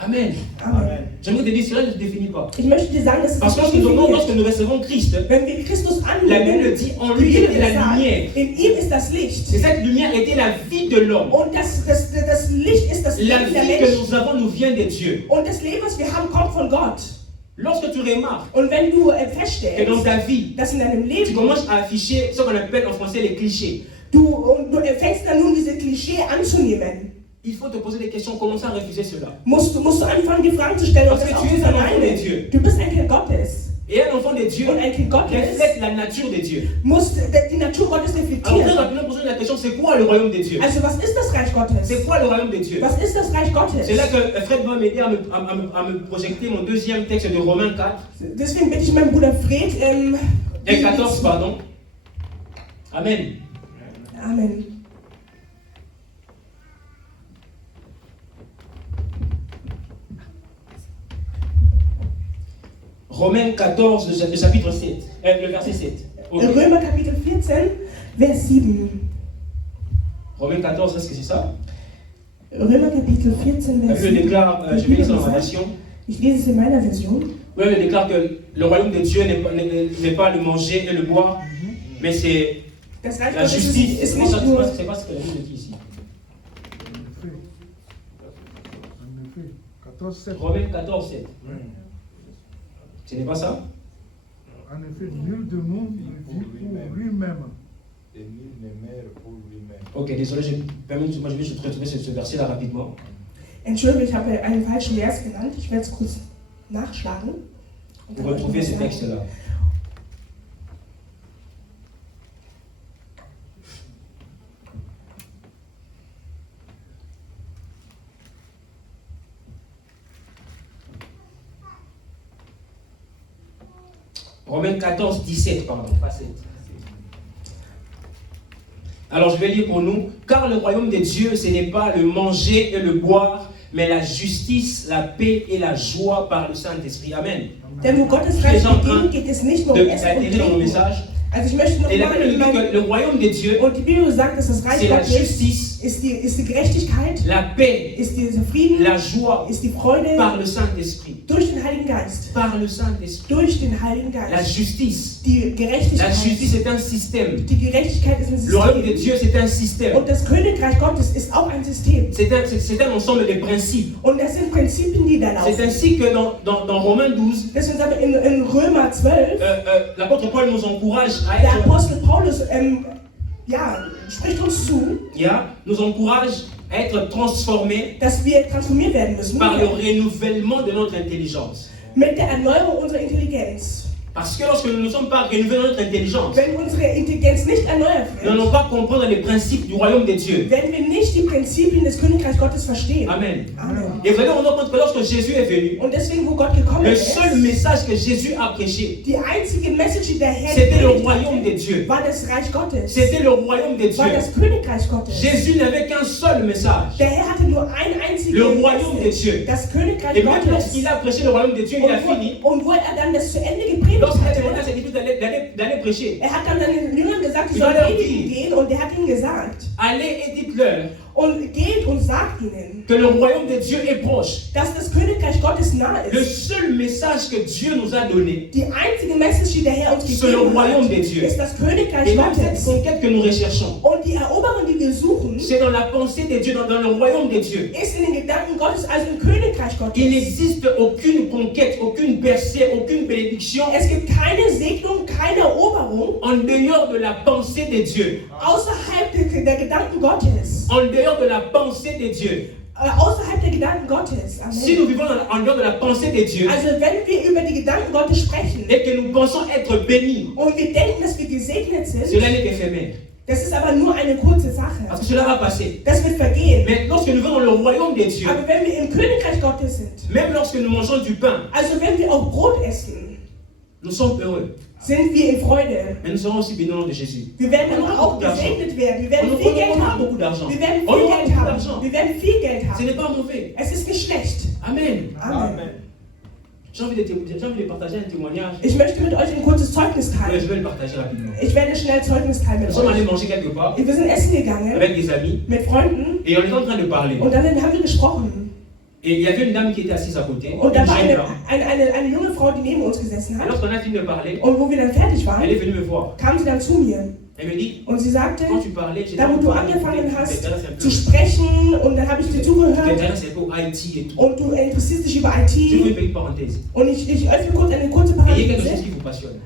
Amen. Amen. J'aimerais te dire, cela ne te définit pas. Ich möchte dir sagen, dass es Parce que dich nicht lorsque definiert. nous recevons Christ, Wenn wir Christus la Bible annehmen, dit en die lui Bibel était la sagt, lumière. in ihm ist das Licht. Et cette lumière était la vie de l'homme. Und das Licht ist das La Leben der vie que Menschen. nous avons nous vient de Dieu. Und das Leben, was wir haben, kommt von Gott. Lorsque tu remarques Und wenn du que feststellst, dans ta vie, dass in deinem tu Leben commences à afficher ce qu'on appelle en français les clichés, du fängst dann nun diese Klischee anzunehmen, il faut te poser des questions, commencer à refuser cela. musst du anfangen, die Fragen zu stellen und Parce das que auch tu zu es un enfant de verneinen. Dieu. Du bist ein Kind Gottes. Et un enfant de Dieu Und ein Kind Gottes reflète la nature de Dieu. muss die Natur Gottes Alors, très reflektieren. rapidement, poser la question, c'est quoi le royaume de Dieu? Also was ist das Reich Gottes? C'est quoi le royaume de Dieu? Was ist das Reich Gottes? C'est là que Fred va m'aider à me projeter mon deuxième texte de Romains 4, Deswegen bitte ich meinen Bruder Fred, 14, pardon. Amen. Amen. Romains 14, le chapitre 7, le verset 7. Ok. Römer Kapitel 14, Vers 7. Romains 14, est-ce que c'est ça? Römer Kapitel 14, La Vers Bible 7. déclare, je vais lire ça dans ma version. Ich lese es in meiner Version. Oui, elle déclare que le royaume de Dieu n'est pas le manger et le boire, mais c'est Das Reich la Gottes justice. ist C'est nicht nur... pas ce que la Bible dit ici. En effet, 14, 7. Romains 14, 7. Ce n'est pas ça? En effet, nul de nous ne vit pour lui-même. Et nul ne meurt pour lui-même. Ok, désolé, moi je vais juste retrouver ce verset-là rapidement. Entschuldigung, ich habe einen falschen Vers genannt. Ich werde es kurz nachschlagen. Und Vous dann euch retrouvez ce noch sagen. texte-là. Romains 14, 17, pardon, pas 7. Alors je vais lire pour nous. Car le royaume de Dieu, ce n'est pas le manger et le boire, mais la justice, la paix et la joie par le Saint-Esprit. Amen. Denn wo Gottes Reich beginnt, geht es nicht nur um Essen und D'atterrir dans mon Trinken. message. Also ich möchte noch Et la mal Bible nous in dit que mein... le royaume de Dieu, Und die Bibel sagt, dass das Reich c'est la Gottes justice, ist die Gerechtigkeit, la paix, ist dieser Frieden, la joie ist die Freude par le Saint-Esprit. durch den Heiligen Geist. Par le Saint-Esprit. Durch den Heiligen La Geist. justice. Die La Gerechtigkeit. justice est un système. Die Gerechtigkeit ist ein Le royaume de System. Dieu, c'est un système. Und das Königreich Gottes ist auch ein System. C'est un ensemble de principes. Und das sind Prinzipien, die da C'est laufen. ainsi que dans Romains 12, Deswegen sagen wir in Römer 12, l'apôtre Paul nous encourage à der être, Apostel Paulus spricht uns zu, nous encourage à être transformés dass wir transformiert werden müssen par le renouvellement de notre intelligence. mit der Erneuerung unserer Intelligenz. Parce que lorsque nous ne sommes pas renouvelés dans notre intelligence, Wenn unsere Intelligenz nicht erneuert nous n'allons wird, pas comprendre les principes du royaume de Dieu. werden wir nicht die Prinzipien des Königreichs Gottes verstehen. Amen. Amen. Et vous allez vous rendre compte que lorsque Jésus est venu, Und deswegen, wo Gott gekommen le ist, seul message que Jésus a prêché, die einzige Message, die der Herr c'était le gepredigt royaume de hatte, Dieu. war das Reich Gottes, C'était le royaume de war Dieu. das Königreich Gottes. Jésus n'avait qu'un seul message. Der Herr hatte nur ein einziges Le royaume de Dieu. das Königreich Et même Gottes. lorsqu'il a prêché le royaume de Dieu, il a fini. Und wo er dann das zu Ende gepredigt Lorsqu'il a demandé à hatte, ses disciples d'aller prêcher, er hat dann den Jüngern gesagt, sie Il va sollen leur predigen dire. gehen, und er hat ihnen gesagt, allez et dites-leur und geht und sagt ihnen, que le royaume de Dieu est proche. dass das Königreich Gottes nah Le ist. seul message que Dieu nous a donné, Die einzige Message, die der Herr uns c'est le gegeben royaume hat, de Dieu. ist das Königreich Et même cette Gottes. conquête que nous recherchons, Und die Eroberung, die wir suchen, c'est dans la pensée de Dieu, dans le royaume de Dieu. ist in den Gedanken Gottes, also im Königreich Il Gottes. n'existe aucune conquête, aucune percée, aucune bénédiction Es gibt keine Segnung, keine Eroberung en dehors de la pensée de Dieu. außerhalb der Gedanken Gottes. En dehors de la pensée de Dieu. Außerhalb der Gedanken Gottes. Amen. Si nous vivons en dehors de la pensée de Dieu Also wenn wir über die Gedanken Gottes sprechen et que nous pensons être bénis, und wir denken, dass wir gesegnet sind, cela n'est qu'éphémère. das ist aber nur eine kurze Sache. Parce que cela va passer. Das wird vergehen. Mais lorsque nous vivons dans le royaume de Dieu, Aber wenn wir im Königreich Gottes sind, même lorsque nous mangeons du pain, also wenn wir auch Brot essen, nous sommes heureux. sind wir in Freude. Mais nous serons aussi bénis au nom de Jésus. Wir werden dann auch gesegnet werden. Wir werden viel Geld haben. Beaucoup d'argent. Wir werden On viel aura Geld beaucoup haben. d'argent. Wir werden viel Geld Ce haben. n'est pas mauvais. Es ist nicht schlecht. Amen. Amen. J'ai envie de partager un témoignage. Ich möchte mit euch ein kurzes Zeugnis Je teilen. vais le partager rapidement. Ich werde schnell Zeugnis teilen Nous mit sommes allés euch. manger quelque part Wir sind essen gegangen avec des amis mit Freunden et on était en train de parler. und dann haben wir gesprochen. Et il y avait une dame qui était assise à côté, Und da une war jeune eine, dame. eine junge Frau, die neben uns gesessen Et hat. lorsqu'on a fini de parler, Und wo wir dann fertig waren, elle est venue me voir. kam sie dann zu mir. Elle me dit, Und sie sagte, quand tu parlais, j'étais da wo en du train de angefangen hast t'intéresser un zu peu. sprechen, und dann habe ich dir Tu zugehört t'intéresses un peu au Haïti et tout. und du interessierst dich über Je vous fais une IT. petite parenthèse. Und ich öffne kurz eine kurze Et il y a quelque chose Parenthese. qui vous passionne.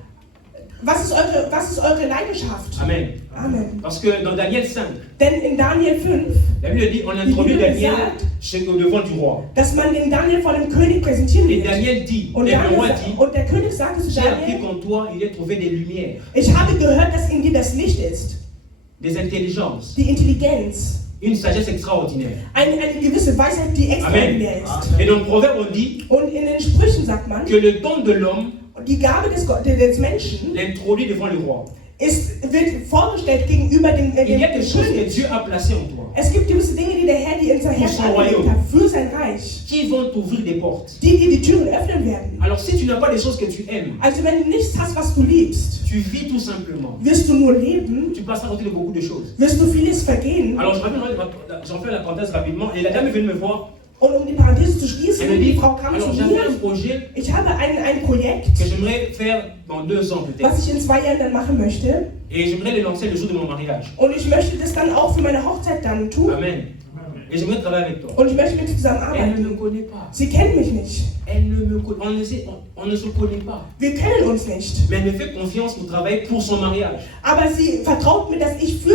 Was ist eure Leidenschaft? Amen. Amen. Parce que dans Daniel 5, Denn in Daniel 5, la Bible dit, on introduit Bible Daniel sagt, au devant du roi. dass man den Daniel vor dem König präsentieren Et wird. Daniel dit, Und, et le roi dit, und der König sagte zu j'ai appris Daniel, qu'en toi, il est trouvé des lumières, ich habe gehört, dass in dir das Licht ist, des intelligences, die Intelligenz, une sagesse extraordinaire. eine gewisse Weisheit, die extraordinär ist. Et dans le proverbe, on dit Und in den Sprüchen sagt man, que le don de l'homme die Gabe des Menschen l'introduit devant le roi. wird vorgestellt gegenüber dem Il y a des choses que König. Dieu a placées en toi. Es gibt gewisse Dinge, die der Herr dir ins Herz son angelegt royaume. hat für sein Reich, qui vont t'ouvrir des portes. die Türen öffnen werden. Alors si tu n'as pas des choses que tu aimes, Also wenn du nichts hast, was du liebst, tu vis tout simplement. wirst du nur leben, Tu passes à côté de beaucoup de choses. wirst du vieles vergehen. Alors j'en fais la parenthèse rapidement. Et la dame est venue me voir. Und um die Parenthese zu Elle schließen, me die dit, Frau kam zu alors j'avais un mir. projet Ich habe ein Projekt, que j'aimerais faire dans 2 ans peut-être. was ich in 2 Jahren dann machen möchte. Et j'aimerais le lancer le jour de mon mariage. Und ich möchte das dann auch für meine Hochzeit dann tun. Amen. Et j'aimerais travailler avec toi. Und ich möchte mit dir Elle ne me zusammenarbeiten. connaît pas. Sie kennt mich nicht. Elle ne me connaît. On ne se connaît pas. Wir kennen uns nicht. Mais elle me fait confiance pour travailler pour son mariage. Aber sie vertraut mir, dass ich für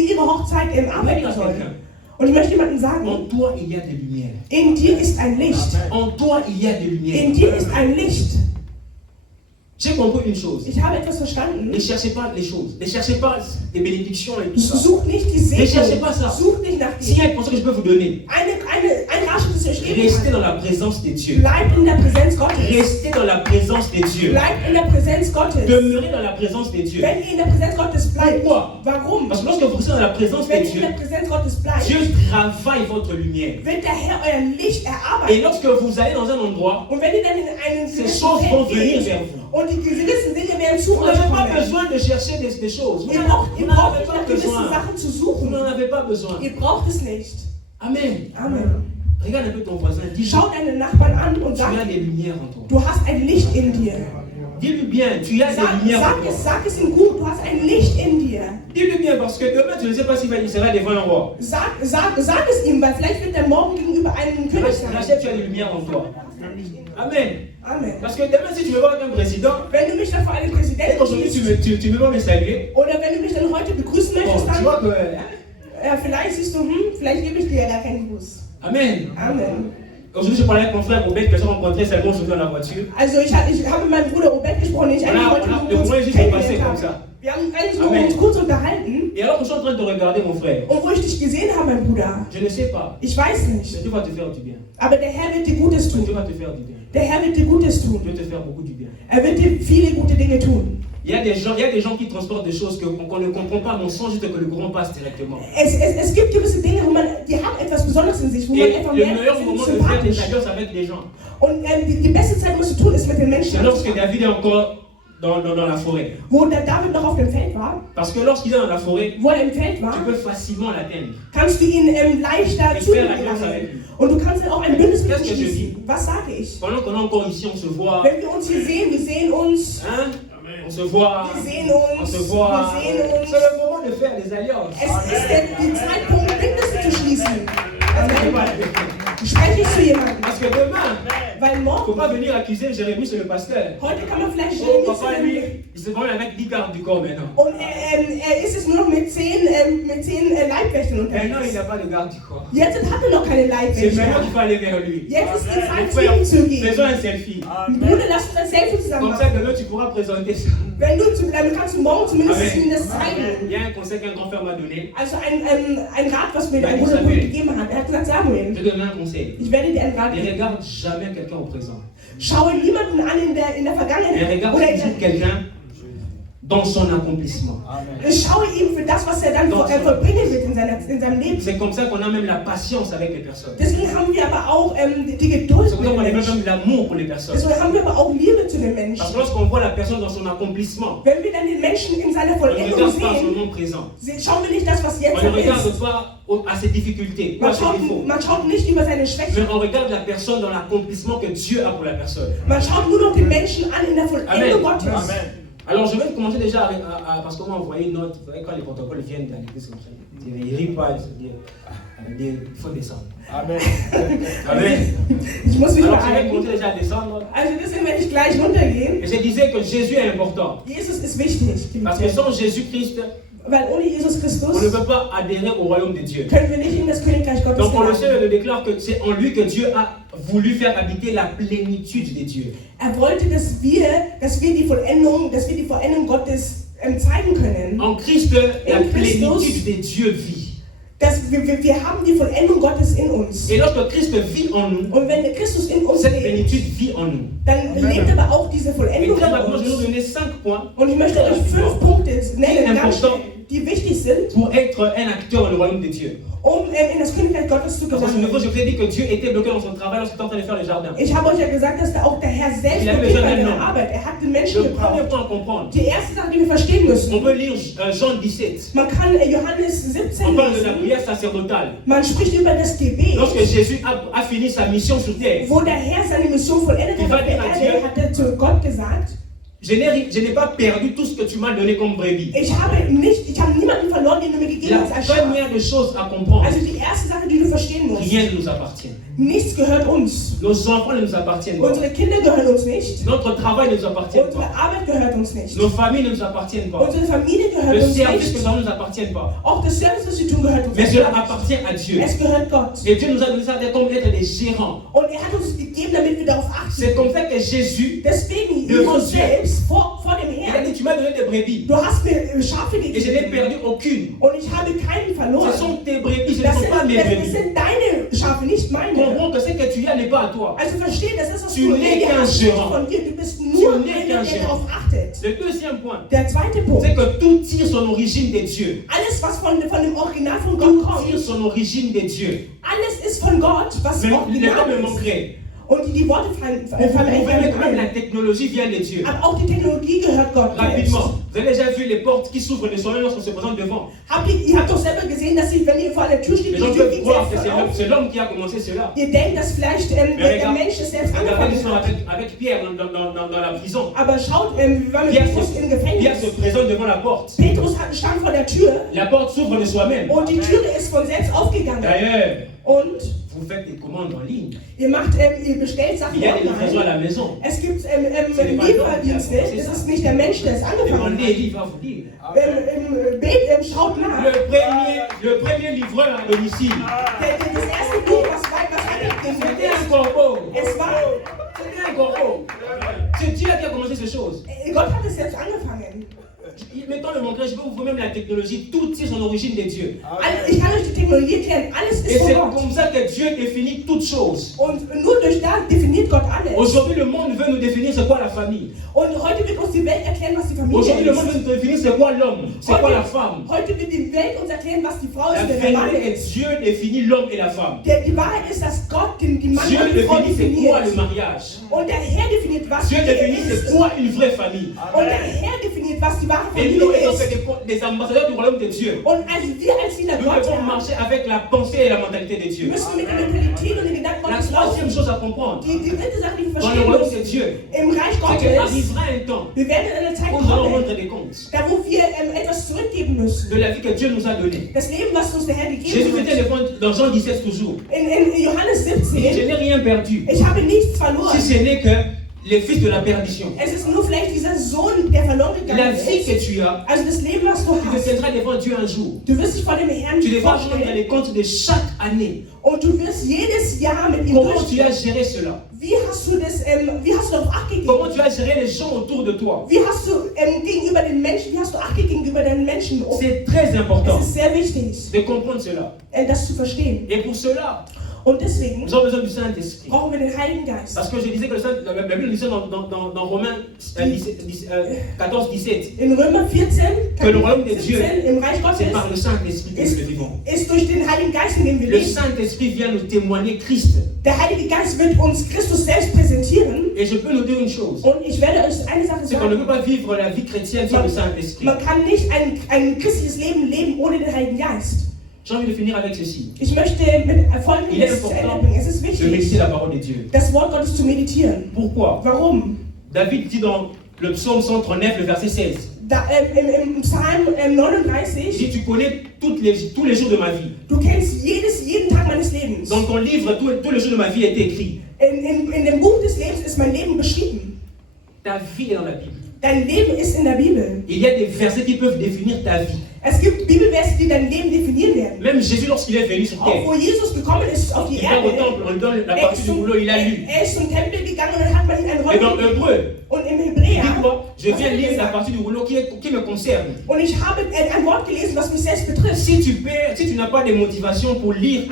ihre Hochzeit arbeiten soll. Und ich möchte jemandem sagen, En toi, il y a des lumières. in dir ist ein Licht. En toi, il y a des In lumières. dir ist ein Licht. J'ai compris une chose. Ich habe etwas verstanden. Ne cherchez pas les choses. Ne cherchez pas les bénédictions et tout ça. Such nicht die Ne cherchez Segnung. pas ça. Such nicht nach S'il y a dir. une pensée que je peux vous donner, Ein Ratschlag, das ich euch geben restez kann. dans la présence de Dieu. Bleib in der Präsenz Gottes. Restez dans la présence de Dieu. Bleib in der Präsenz Gottes. Demeurez dans la présence de Dieu. Wenn ihr in der Präsenz Gottes bleibt, Pourquoi? warum? Parce que lorsque vous restez dans la présence de Wenn ihr in Dieu, der Präsenz Gottes bleibt, Dieu travaille votre lumière. wird der Herr euer Licht Et erarbeiten. lorsque vous allez dans un endroit, Und wenn ihr dann in einen ces gewissen choses vont Feld venir geht vers vous. und die gewissen Dinge werden zu Vous euch n'avez pas kommen, besoin de chercher des choses. Vous ihr n'en braucht avez nicht pas nach gewissen besoin. Sachen zu Vous suchen. n'en avez pas besoin. Ihr braucht es nicht. Amen. Amen. Regarde un peu ton voisin. Dis-lui, Schau deinen Nachbarn an und tu sag, as des lumières en toi. du hast ein Licht in dir. Dis-lui bien, tu as des Sag, lumières en toi. sag es ihm gut, du hast ein Licht in dir. Dis-lui bien, parce que demain, tu ne sais pas s'il sera devant un roi. Sag es ihm, weil vielleicht wird er morgen gegenüber einem König sein. Rachel, tu as des lumières en toi. Amen. Amen. Parce que demain, si tu me vois avec un président, Wenn du mich dann vor einem et Präsidenten aujourd'hui siehst, tu me vois me saluer, oder wenn du mich dann heute begrüßen bon, möchtest, tu dann vois que. Hein? vielleicht siehst du, vielleicht gebe ich dir ja gar keinen Gruß. Amen. Amen. Aujourd'hui, je parlais avec mon frère Robert que j'ai rencontré seulement aujourd'hui dans la voiture. Also ich habe mit meinem Bruder Robert gesprochen, den ich eigentlich heute nur le kurz premier juste passé kennengelernt comme habe. ça. Wir haben eigentlich nur Amen. uns kurz unterhalten. Et alors que je suis en train de te regarder, mon frère, Und wo ich dich gesehen habe, mein Bruder, je ne sais pas, ich weiß mais nicht. Dieu va te faire du bien. Aber der Herr wird dir Gutes Dieu tun. va te faire du bien. Der Herr wird dir Gutes Dieu tun. va te faire beaucoup du bien. Er wird dir viele gute Dinge tun. Il y a des gens qui transportent des choses qu'on ne comprend pas, mais on sent juste que le courant passe directement. Es gibt gewisse Dinge, die haben etwas Besonderes in sich, wo man Et einfach le merkt, meilleur sie moment sind de faire des sympathisch. alliances avec des gens, Und die beste Zeit, was zu tun ist mit den Menschen, c'est lorsque David est encore dans la forêt. wo der David noch auf dem Feld war, Parce que lorsqu'il est dans la forêt, wo er im Feld war, tu peux facilement l'atteindre. kannst du ihn leichter Ich zu werde dir eine Allianz avec gelangen. lui. Und du kannst dann auch ein Bündnis mit ihm Qu'est-ce que je schließen. Was sage ich? Pendant qu'on est encore ici, on se voit. Wenn wir uns hier sehen, wir sehen uns, Hein? On se voit. wir sehen uns, On se voit. wir sehen uns. C'est le moment de faire des alliances. Es ist die Zeitpunkt, Bündnisse zu schließen. Amen. Spreche ich zu jemandem. Parce que demain, Weil il ne faut morgen, pas venir accuser Jérémie sur le pasteur. heute kann man vielleicht Oh, nicht papa, so lui, il se promène avec 10 gardes du corps maintenant. und er ist es nur noch mit 10 Leibwächtern Maintenant, il unterwegs. n'a pas de garde du corps. Jetzt hat er noch keine C'est maintenant qu'il Leibwächter. faut aller vers lui. Jetzt ist die Zeit, zu Frère, ihm zu gehen. faisons un selfie. Bruder, lass uns ein Selfie zusammen Comme ça, machen. demain, tu pourras présenter ça. Wenn du dann kannst du morgen zumindest Amen. ihm das Il zeigen. y a un conseil qu'un grand frère m'a donné. Also ein Rat, was mir Nein, dein Bruder Samuel. gegeben hat. Er hat gesagt, Je Samuel, vais donner un conseil. ich werde dir einen Rat Ne geben. regarde jamais quelqu'un au présent. Schaue niemanden an in der Mais Vergangenheit. regarde Oder toujours quelqu'un dans son accomplissement. schaue ihm für das, was er dann vollbringen wird in seinem Leben. C'est comme ça qu'on a même la patience avec les personnes. Deswegen haben wir aber auch die Geduld C'est comme mit ça qu'on den a Menschen. même l'amour pour les personnes. Deswegen haben wir aber auch Liebe zu den Parce Menschen. que lorsqu'on voit la personne dans son accomplissement, Wenn wir dann den Menschen in seiner on ne Vollendung regarde pas son sehen, nom présent. schauen wir nicht das, was jetzt On ne regarde ist. pas à ses difficultés ou à ses défauts. Man schaut nicht über seine Mais Schwächen. on regarde la personne dans l'accomplissement que Dieu a pour la personne. Man schaut nur noch den Menschen an in der Amen. Vollendung Gottes. Alors je vais commencer déjà parce qu'on m'a envoyé une note. Vous savez, quand les protocoles viennent dans l'église comme ça, ils ne rient pas, il faut descendre. Amen. Amen. Ich muss mich Alors je vais beeilen. commencer déjà à descendre. Also deswegen werde ich gleich runtergehen. Et je disais que Jésus est important. Jesus ist wichtig. Parce que sans Jésus-Christ, Weil ohne Jesus on ne Christus peut pas adhérer au royaume de Dieu. können wir nicht in das Königreich Gottes Donc on le gelangen. sait, le déclare que c'est en lui que Dieu a voulu faire habiter la plénitude de Dieu. Er wollte, dass wir die Vollendung Gottes zeigen können. En Christ, la In Christus. plénitude de Dieu vit. Dass wir haben die Vollendung Gottes in uns. Et lorsque Christ vit en nous, Und wenn der Christus in uns cette lebt, plénitude vit en nous. dann lebt aber auch diese Et Vollendung très in rapidement, je vais vous uns. donner 5 points Und ich möchte euch 5 Punkte nennen, ganz Important. schnell, die wichtig sind, pour être un acteur dans le royaume de Dieu. in das Königreich Gottes zu Parce que gelangen. je vous ai dit que Dieu était bloqué dans son travail lorsqu'il était en train de faire le jardin. Ich habe euch ja gesagt, dass da auch der Herr selbst Il a blockiert besoin bei d'un der homme. Arbeit. Er hat den Menschen Le premier gebraucht. point à comprendre, Die erste Sache, die wir verstehen müssen, on peut lire Jean 17. man kann Johannes 17 On parle de la lesen, prière sacerdotale. man spricht über das Gebet, Lorsque Jésus a fini sa mission sur terre, wo der Herr seine Mission vollendet Il hat auf va dire der à Erde, Dieu, hat er zu Gott gesagt, je n'ai pas perdu tout ce que tu m'as donné comme brebis. ich habe niemanden verloren, den du mir gegeben La hast als Schaf. première des choses à comprendre, Also die erste Sache, die du verstehen musst, rien ne nous appartient. nichts gehört uns. Nos enfants ne nous appartiennent pas. Unsere Kinder gehören uns nicht, Notre travail ne nous appartient unsere pas. Arbeit gehört uns nicht, Nos familles ne nous appartiennent pas. unsere Familie Le gehört uns service que nicht, nous avons ne nous appartient pas. auch das Service, das wir tun, gehört uns Mais cela nicht. appartient à Dieu. Es gehört Gott. Et Dieu nous a donné ça comme être des gérants. Und er hat uns gegeben, damit wir darauf achten. C'est comme ça que Jésus, Deswegen, Devant Jesus Dieu. selbst, vor dem il a Herrn, dit, tu m'as donné des brebis. du hast mir Schafe Et je n'ai gegeben perdu aucune. und ich habe keinen verloren. Ce sont tes brebis, ce ne Das sont pas mes das brebis. sind deine Schafe, nicht meine. Comprends que ce que tu as n'est pas à toi. Also versteh, das ist, was Tu du n'es in dir qu'un hast, nicht gérant. von dir. Du bist Tu nur n'es einer, qu'un der gérant. darauf achtet. Le deuxième point, Der zweite Punkt. c'est que tout tire son origine de Dieu. Alles, was von dem Original von Gott Tout kommt, tire son origine de Dieu. alles ist von Gott, was Mais les Original temps me ist. manqueraient. Und die Worte fallen Vous pouvez mettre même la ein. technologie vient de Dieu. Aber auch die Technologie gehört Gott selbst. Rapidement, vous avez déjà vu les portes qui s'ouvrent de soi-même lorsqu'on se présente devant. Ihr habt doch selber gesehen, dass wenn ihr vor einer Tür steht, Les gens die Tür peuvent geht croire que selbst auf. c'est l'homme qui a commencé cela. Ihr denkt, dass vielleicht der Mensch es selbst Regardez angefangen l'histoire hat. avec Pierre dans la prison. Aber schaut, wir waren mit Pierre Petrus im Pierre Gefängnis. se présente devant la porte. Petrus stand vor der Tür La porte s'ouvre de soi-même. und die Tür ist von selbst aufgegangen. D'ailleurs, Und vous faites des commandes en ligne. ihr bestellt Sachen Il y a des livraisons à online. la maison. Es gibt Lieferdienste, das ist nicht der Mensch, der es angefangen Demandez, hat. il va vous dire. Schaut nach. Le premier livreur à domicile, Das erste Buch, was c'était weitergegeben un corbeau. es war, C'était un corbeau. C'est Dieu qui a commencé ces choses. Gott hat es selbst angefangen. Mettons le montrer, je peux vous voir même la technologie, tout tire son origine de Dieu. Ich kann euch die Technologie erklären, alles Et ist c'est von Gott. comme ça que Dieu définit toutes choses. Und nur durch das definiert Gott alles. Aujourd'hui, le monde veut nous définir c'est quoi la famille. Und heute wird uns die Welt erklären, was die Familie Aujourd'hui, le monde ist. veut nous définir c'est quoi l'homme, c'est quoi la femme. Heute wird die Welt uns erklären, was die Frau La ist und der Mann vérité est ist. Dieu définit l'homme et la femme. Die Wahrheit ist, dass Gott die Mann Dieu und die Frau définit c'est quoi le definiert. mariage. Und der Herr definiert, was Dieu Ehe définit c'est ist. quoi une vraie famille. Und der Herr definiert, was die wahre Et nous, Familie étant ist. des ambassadeurs du royaume de Dieu, Und als wir als Diener nous Gottes devons marcher avec la pensée et la mentalité de Dieu. müssen wir mit der Mentalität und den Gedanken La Gottes troisième laufen. chose à comprendre, Die dritte Sache, die wir dans le verstehen royaume de müssen, Dieu, im Reich c'est Gottes, qu'arrivera un temps wir werden in einer Zeit où nous allons kommen, rendre des comptes da wo wir etwas zurückgeben müssen. de la vie que Dieu nous a donnée. Das Leben, was uns der Herr Jésus gegeben faisait hat. le point dans Jean 17 toujours. In Johannes Je 17, n'ai rien perdu, ich habe nichts verloren. si ce n'est que les fils de la perdition. Es ist nur vielleicht dieser Sohn, der verloren La gegangen vie que ist. tu as, Also das Leben, was du tu te hast. tiendras devant Dieu un jour. Du wirst dich vor dem Herrn Tu devras rendre vorstellen les comptes de chaque année. und du wirst jedes Jahr mit ihm Comment tu as durchgehen. géré cela? Wie hast du darauf Acht gegeben? Comment tu as géré les gens autour de toi? Wie hast du gegenüber den Menschen, wie hast du Acht gegeben gegenüber deinen Menschen? C'est très important Es ist sehr wichtig, de comprendre cela. das zu verstehen. Et pour cela, Und deswegen nous avons besoin du Saint-Esprit. brauchen wir den Heiligen Geist. Parce que je disais que la Bible disait dans Romains 14, 17 In Römer 14, que le royaume de Kapitel Dieu, 17, im Reich c'est par Gottes, le Saint-Esprit que nous le vivons. ist durch den Heiligen Geist, in dem wir Le leben. Saint-Esprit vient nous témoigner Christ. Der Heilige Geist wird uns Christus selbst präsentieren. Et je peux nous dire une chose, Und ich werde euch eine Sache c'est qu'on ne sagen. peut pas vivre la vie chrétienne sans le Saint-Esprit. Man kann nicht ein christliches Leben leben ohne den Heiligen Geist. J'ai envie de finir avec ceci. Ich möchte mit Folgendem Il est zu Ende important bringen. Es ist de méditer wichtig, la parole de Dieu. das Wort Gottes zu meditieren. Pourquoi? Warum? David dit dans le psaume 139, le verset 16, Im Psalm il 39, dit, tu connais tous les jours de ma vie. du kennst jeden Tag meines Lebens. Dans ton livre, tous les jours de ma vie étaient écrits. In dem Buch des Lebens ist mein Leben beschrieben. Ta vie est dans la Bible. Dein Leben ist in der Bibel. Il y a des versets qui peuvent définir ta vie. Es gibt Bibelverse, die dein Leben definieren werden. Même Jésus, lorsqu'il est venu sur Auch terre, wo Jesus gekommen ist auf die il va au Erde, temple, on lui donne la partie du boulot, il a lu. er ist zum Tempel gegangen und dann hat man ihn ein Et dans Räumen. Hébreu, Und im il Hebräer, dit quoi? Je Was viens hat er lire la gesagt? partie du rouleau qui me concerne. Und ich habe ein Wort gelesen, was mich selbst betrifft. Si tu n'as pas de motivation pour lire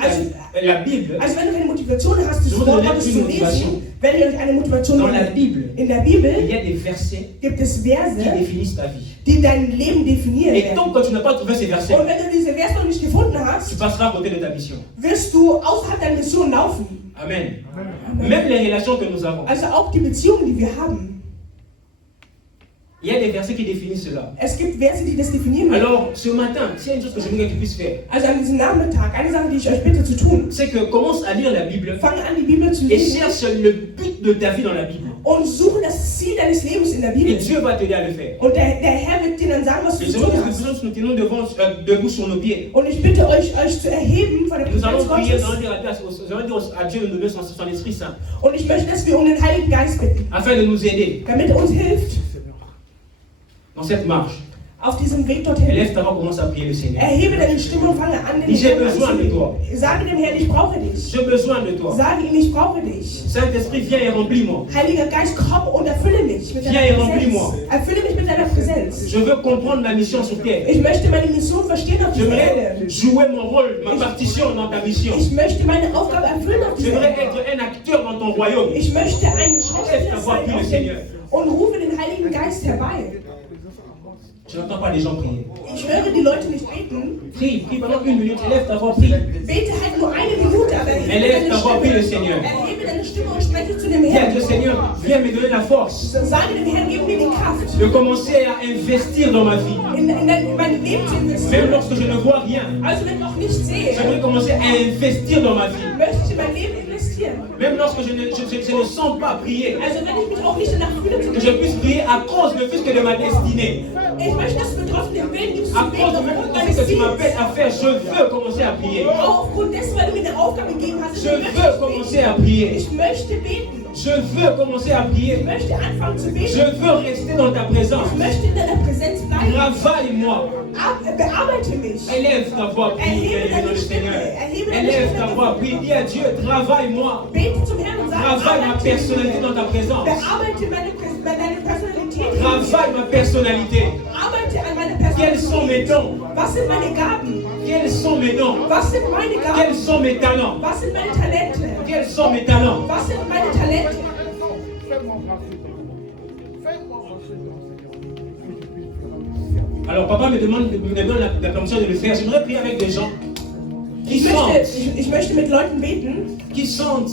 la Bible, Also wenn du keine Motivation hast, das Je Wort voudrais Gottes une zu motivation. lesen, wenn du nicht eine Motivation dans la hast, Bible, in der il Bibel y a des versets gibt es qui Verse, définissent ta vie. die dein Leben definieren Et tant werden. que tu n'as pas trouvé ces versets, Und wenn du diese Verse noch nicht gefunden tu hast, passeras à côté de ta mission. wirst du außerhalb deiner Mission laufen. Amen. Amen. Même les relations que nous avons. Also auch die Beziehungen, die wir haben. Il y a des versets qui définissent cela. Es gibt Verse, die das definieren. Alors, ce matin, s'il y a une chose que je voudrais que tu puisses faire, Also an diesem Nachmittag, eine Sache, die ich euch bitte zu tun, c'est que commence à lire la Bible fange an, die Bibel zu et lesen cherche le but de ta vie dans la Bible. und suche das Ziel deines Lebens in der Et Bibel. Dieu va t'aider à le faire. Und der Herr wird dir dann sagen, was du Et zu je tun veux que hast. nous tenons debout sur nos pieds. Und ich bitte euch zu erheben von der Nous allons Präsenz prier, Gottes. nous allons dire à Dieu de nous donner son Esprit Saint, Und ich möchte, dass wir um den Heiligen Geist bitten, afin de nous aider damit er uns hilft dans cette marche. auf diesem Weg dorthin. Élève ta voix, commence à prier le Seigneur. Erhebe deine Stimme und fange an, den Dis, j'ai Herrn besoin de toi. anzubeten. Sage dem Herrn, ich brauche dich. J'ai besoin de toi. Sage ihm, ich brauche dich. Saint-Esprit, viens et remplis-moi. Heiliger Geist, komm und erfülle mich mit Viens deiner et Präsenz. remplis-moi. Erfülle mich mit deiner Präsenz. Je veux comprendre ma mission sur terre. Ich möchte meine Mission verstehen auf dieser J'aimerais Erde. jouer mon rôle, ma partition dans ta mission. Ich möchte meine Aufgabe erfüllen auf dieser J'aimerais Erde. être un acteur dans ton royaume. Ich möchte ein Schauspieler sein auf Seigneur. und rufe den Heiligen Geist herbei. Je n'entends pas les gens prier. Ich höre die Leute nicht beten. Prie pendant 1 minute, élève ta voix, prie. Bete halt nur eine Minute, aber Élève ta voix, prie le Seigneur. Erhebe deine Stimme und spreche zu dem Dis à Herrn. Dieu, Seigneur, viens me donner la force Sage dem Herrn, gib mir die Kraft, de commencer à investir dans ma vie. in mein Leben zu Même investieren. lorsque je ne vois rien, Also wenn ich noch nicht sehe, j'aimerais commencer à investir dans ma vie. möchte ich in mein Leben investieren. Même lorsque je ne sens pas prier, Also wenn ich mich auch nicht danach fühle zu que je beten. puisse prier à cause ne fût-ce que de ma destinée. Ich möchte, dass du betroffen den Willen gibst À zu beten, cause de aufgrund même meines ce que tu m'appelles Ziels. à faire, je veux commencer à prier. Auch aufgrund dessen, weil du mir eine Aufgabe gegeben hast. Je veux commencer à prier. Ich möchte beten. Je veux commencer à Ich prier. möchte anfangen zu Je beten. veux rester dans ta présence. Ich möchte in deiner Präsenz bleiben. Travaille-moi. Bearbeite mich. Élève ta voix, prie, dans le Seigneur. Élève ta voix, prie, dis à Dieu, travaille-moi. Bete zum Herrn und sage, Travaille ma arbeite personnalité dans ta présence. Bearbeite deine Personalität. Travaille ma personnalité. Arbeite an meiner Quels sont mes Personalität. dons? Was sind meine Gaben? Quels sont mes dons? Was sind meine Quels Gaben? sont mes talents? Was sind meine Talente? Quels sont mes talents? Was sind meine Talente? Fais-moi marcher dans le Seigneur. Fais-moi marcher dans le Seigneur. Que je puisse vraiment le servir. Alors papa me donne la permission de le faire. J'aimerais prier avec des gens qui Ich möchte mit Leuten beten, sentent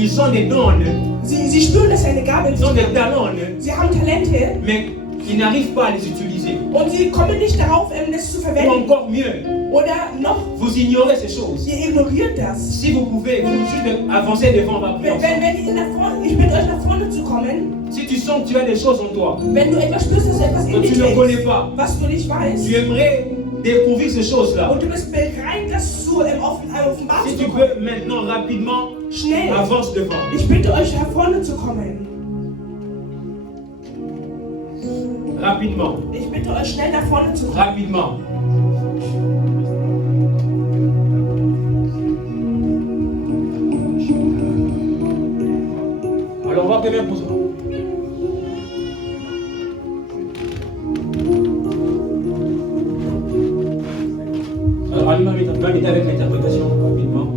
ils ont des dons en eux, sie spüren, dass sie eine Gabe in ils sich ont des haben. talents en eux, Sie haben Talente mais ils n'arrivent pas à les utiliser. und sie kommen nicht darauf, das zu Ou verwenden. encore mieux, Oder noch, vous ignorez ces choses. ihr ignoriert das. Si vous pouvez, vous juste avancer devant, on va prier ensemble. Ich bitte euch nach vorne zu kommen, Si tu sens que tu as des choses en toi, wenn du etwas spürst, dass du etwas in que dir tu ne connais trägst, pas, was du nicht weißt, tu aimerais découvrir ces choses-là. und du bist bereit, das zu offenbar Si zu tu bekommen. peux maintenant rapidement, Schnell. avance devant. Ich bitte euch, nach vorne zu kommen. Rapidement, Ich bitte euch, schnell nach vorne zu kommen. rapidement. Alors on va première position. Alors Alima va m'aider avec l'interprétation rapidement.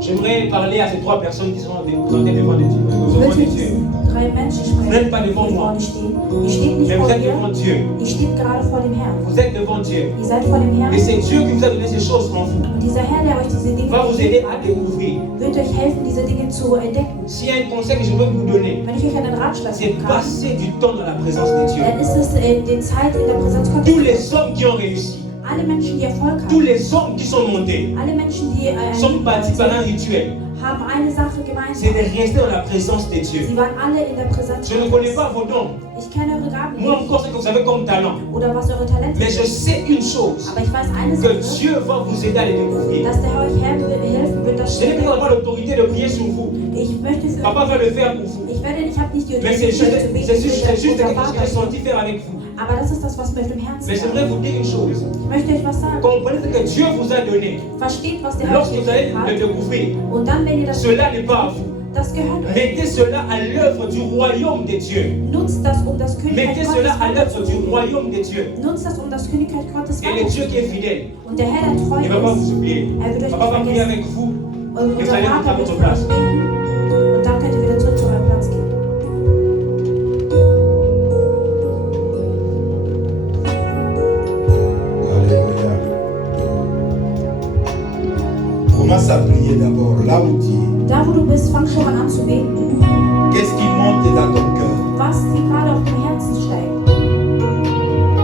J'aimerais parler à ces 3 personnes qui sont présentées devant Dieu. Devant Ich Dieu. mit 3 Menschen sprechen, Nennt mal die den Wort. vorne stehen. Ihr steht nicht Mais vous vor êtes devant mir, Dieu. ihr steht gerade vor dem Herrn. Vous êtes devant Dieu. Ihr seid vor dem Herrn Et c'est Dieu qui vous a donné ces choses en vous. und dieser Herr, der euch diese Dinge Va vous gibt, aider à découvrir. wird euch helfen, diese Dinge zu entdecken. S'il y a un conseil que je veux vous donner, Wenn ich euch einen Ratschlag c'est geben kann, passer du temps dans la présence de Dieu. dann ist es die Zeit in der Präsenz Tous Gottes. les hommes qui ont réussi, Alle Menschen, die Erfolg tous haben, les hommes qui sont montés, alle Menschen, die sont bâtis par un rituel. haben eine Sache C'est de gemeinsam. rester dans la présence de Dieu. Sie waren alle in der Präsenz Je ne connais Gottes. pas vos dons. Ich kenne eure Gaben Moi nicht encore ce que vous avez comme talent. oder was eure Talente Mais je sind. sais une chose, Aber ich weiß eine que Sache, Dieu va vous aider à les découvrir. dass der Herr euch helfen wird, das Je n'ai zu pas entdecken. l'autorité de prier sur vous. Ich möchte für Papa va le faire pour vous. Ich habe nicht Mais c'est juste unser quelque chose Vater que j'ai ist. senti faire avec vous. Aber das ist das, was mir auf dem Herzen Mais j'aimerais ist. vous dire une chose. Ich möchte euch was sagen. Comprenez ce que Dieu vous a donné. Versteht, was der Herr Lorsque euch vous allez gegeben le hat. découvrir, Und dann, wenn ihr das cela n'est pas à vous. das gehört euch. Mettez cela à l'œuvre du royaume de Dieu. Nutzt das, um das Königreich Mettez cela à Gottes l'œuvre du weiterzugeben. royaume de Dieu. Nutzt das, um das Königreich Gottes Et le Dieu qui est weiterzugeben. fidèle, Und der Herr, der treu il ne va pas ist, vous oublier. er wird Il euch ne va pas nicht prier vergessen. avec vous. Und Vous unser allez rentrer à Vater wird votre für euch place. beten. Und dann könnt ihr wieder zurück zu eurem Platz gehen. Alléluia. Commence à prier d'abord, là où tu es. Da, wo du bist, fang schon mal an zu beten. Qu'est-ce qui monte dans ton cœur? Was dir gerade auf dem Herzen steigt.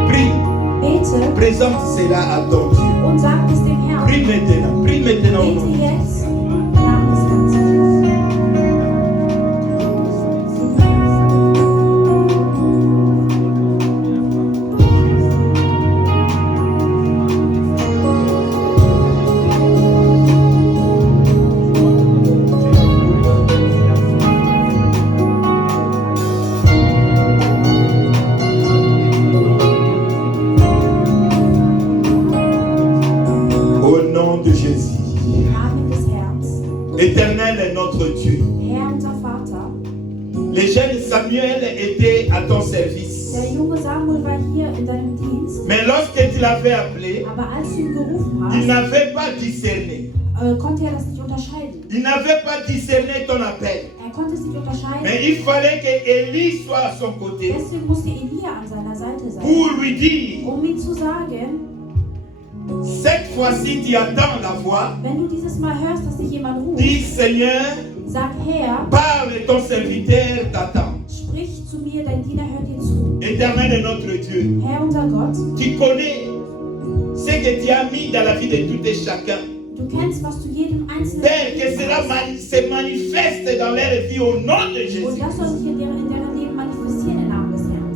Prie, Bete présente cela à ton Dieu. und sag es dem Herrn. Prie maintenant au nom Bete de Jésus. jetzt nach des Ganzen. Au nom de Jésus. Im Namen des Herrn. Éternel est notre Dieu. Herr, unser Vater. Les jeunes Samuel étaient à ton service. Der junge Samuel war hier in deinem Dienst. Mais lorsque tu l'avais appelé, Aber als du ihn gerufen il hast, n'avait pas discerné. konnte er das nicht unterscheiden. Il n'avait pas discerné ton appel. Er konnte es nicht unterscheiden. Mais il fallait que Élie soit à son côté Deswegen musste Elia an seiner Seite sein. pour lui dire, Um ihm zu sagen, cette fois-ci tu attends la voix, wenn du dieses Mal hörst, dass dich jemand ruft, dis Seigneur, sag Herr, parle, ton serviteur t'attend. sprich zu mir, dein Diener hört dir zu. Éternel est notre Dieu. Herr, unser Gott, Tu connais ce que tu as mis dans la vie de tout et chacun. du kennst, was du jedem Einzelnen Père, que gegeben cela hast. se manifeste dans leur vie au nom de Und Jésus. das soll sich in deren Leben manifestieren im Namen des Herrn.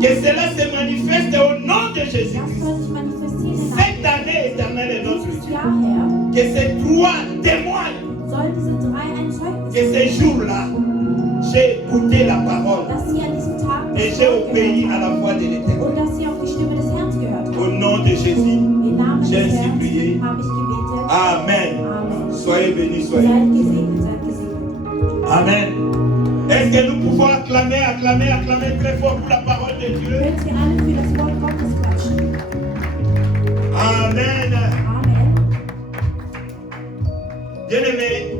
Que cela se manifeste au nom de Das Jésus-Christ. soll sich manifestieren im Cette Namen année, éternel est des notre Herrn. Dieses Dieu. Jahr, Herr, Que ces trois témoignent soll diese drei ein Zeugnis que ces jours-là, j'ai écouté la parole dass sie an diesem Tag et das j'ai Wort obéi gehört à la voix de haben l'Éternel. und dass sie auf die Stimme des Herrn gehört haben. Au nom de Jésus. Im Namen J'ai des ainsi Herrn prié. habe ich gebetet. Amen. Amen. Soyez bénis, soyez Seid bénis. gesegnet, seid gesegnet. Amen. Est-ce que nous pouvons acclamer très fort pour la parole de Dieu? Könnt ihr alle für das Wort Gottes klatschen? Amen. Amen. Bien-aimés,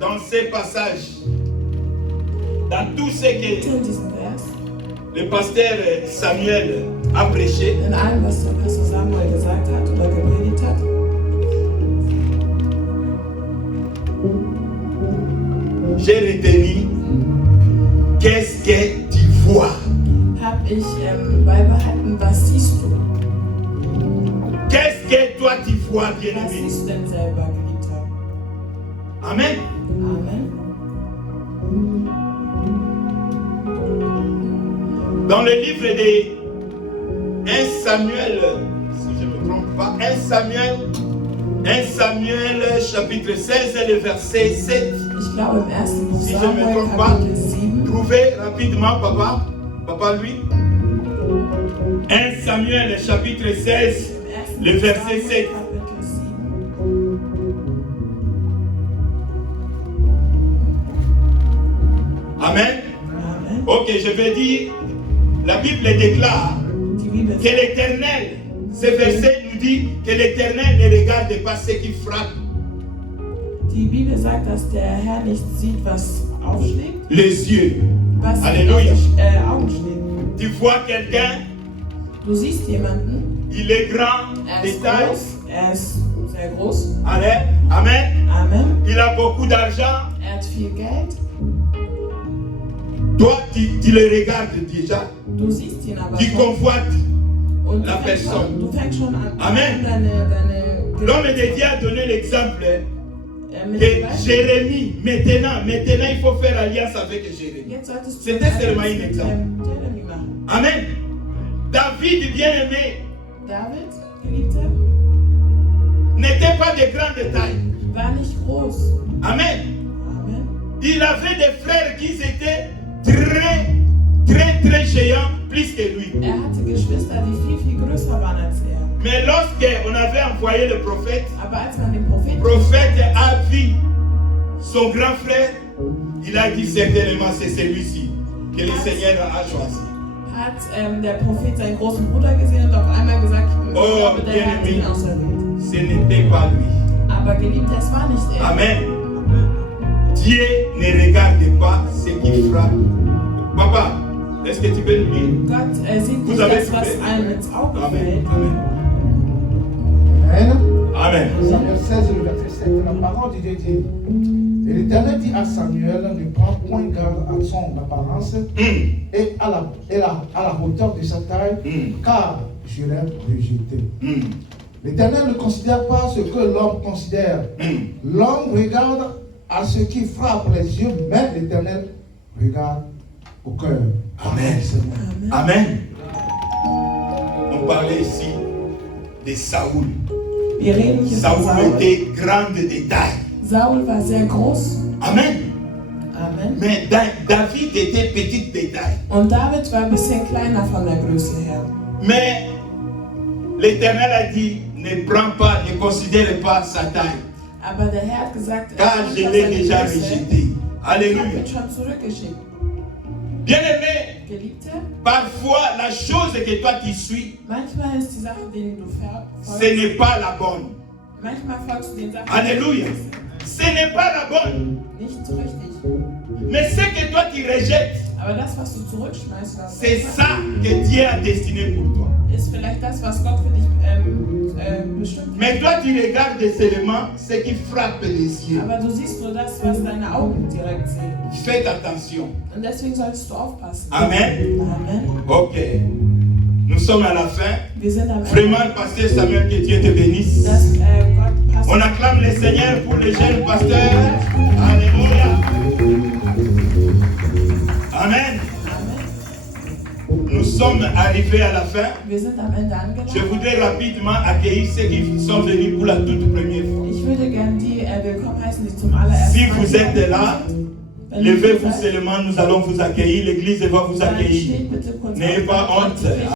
dans ces passages, dans tout ce que In diesem Vers, le pasteur Samuel a prêché, in allem, was der Pastor Samuel gesagt hat oder gepredigt hat, j'ai retenu qu'est-ce que tu vois. habe ich beibehalten, was siehst du? Qu'est-ce que toi tu vois, Was bien-aimé? siehst du denn selber, Geliebter? Amen. Amen. Dans le livre de 1 Samuel, si je ne me trompe pas, 1 Samuel chapitre 16, le verset 7. Ich glaube im ersten Buch Si je ne me Samuel, trompe pas, Kapitel 7, trouvez rapidement, papa lui. 1 Samuel chapitre 16, im ersten le Buch verset Samuel, 7. Kapitel 7. Amen. Amen. Ok, je vais dire, la Bible déclare Die Bibel que l'Éternel, ce verset nous dit que l'Éternel ne regarde pas ceux qui frappent Die Bibel sagt, dass der Herr nicht sieht, was aufschlägt, les yeux. was Alléluia. auf die Augen schlägt. Tu vois quelqu'un, Du siehst jemanden, il est grand, er de ist taille, groß, er ist sehr groß, allez, amen. Amen, Il a beaucoup d'argent. er hat viel Geld, Toi, tu le regardes déjà, du siehst ihn aber tu schon convoites. und la personne. du fängst schon an, Amen. deine L'homme de Dieu a donné l'exemple mit que dem Beispiel. Jérémie, maintenant, il faut faire alliance avec Jérémie. Jetzt solltest du C'était eine seulement Allianz un mit exemple. Jeremy machen. Amen. David, bien-aimé, David, Geliebter, n'était pas de grande taille. war nicht groß. Amen. Amen. Il avait des frères qui étaient très géants, plus que lui. hatte Geschwister, die viel größer waren als er. Mais lorsqu'on avait envoyé le prophète, Aber als man den Propheten le prophète a vu son grand frère, il a dit certainement c'est celui-ci que le Seigneur a choisi. hat der Prophet seinen großen Bruder gesehen und auf einmal gesagt, ich Oh, glaube, der Herr hat ihn bien-aimé, auserwählt. ce n'était pas lui. Aber geliebt, es war nicht er. Amen. Dieu ne regarde pas ce qui frappe. Papa, est-ce que tu peux le lire? Gott sieht Vous nicht avez das, was fait. einem ins Auge Amen. fällt. Amen. Amen. Amen. Samuel 16, le verset 7, la parole de Dieu dit, et l'Éternel dit à Samuel, ne prends point garde à son apparence et à la hauteur de sa taille, car je l'ai rejeté. L'Éternel ne considère pas ce que l'homme considère. L'homme regarde à ce qui frappe les yeux, mais l'Éternel regarde au cœur. Amen. Seigneur. Amen. On parlait ici de Saoul. Wir reden hier von Saoul Saul. était grand de détail. Saul war sehr groß. Amen. Amen. Mais David était petit détail. Und David war ein bisschen kleiner von der Größe her. Mais l'Éternel a dit, ne prends pas, ne considère pas sa taille, Aber der Herr hat gesagt, car je nicht l'ai seine déjà Größe. rejeté. Ich habe Alléluia. ihn schon zurückgeschickt. Bien-aimé, Geliebte, parfois la chose que toi tu suis, manchmal ist die Sache, denen du ce folgst, n'est pas la bonne. manchmal folgst du den Sachen Alléluia. Ce n'est pas la bonne. nicht so richtig. Mais ce que toi tu rejettes, Aber das, was du zurückschmeißt, was c'est ça que Dieu a destiné pour toi. ist vielleicht das, was Gott für dich bestimmt hat. Mais toi tu regardes seulement ce qui frappe les yeux. Aber du siehst nur das, was deine Augen direkt sehen. Faites attention. Und deswegen solltest du aufpassen. Amen. Amen. Ok. Nous sommes à la fin. Wir sind am Ende. Vraiment, pasteur Samuel, que Dieu te bénisse. Dass Gott passt. On acclame le Seigneur pour le jeune pasteur. Alléluia. Amen. Amen. Nous sommes arrivés à la fin. Wir sind am Ende angelangt. Je voudrais rapidement accueillir ceux qui sont venus pour la toute première fois. Ich würde gerne die willkommen heißen, die zum allerersten Si Mal vous êtes là, Wenn ihr levez-vous seid, seulement, nous allons vous accueillir. L'église va vous dann accueillir. steht bitte kurz N'ayez auf. pas honte.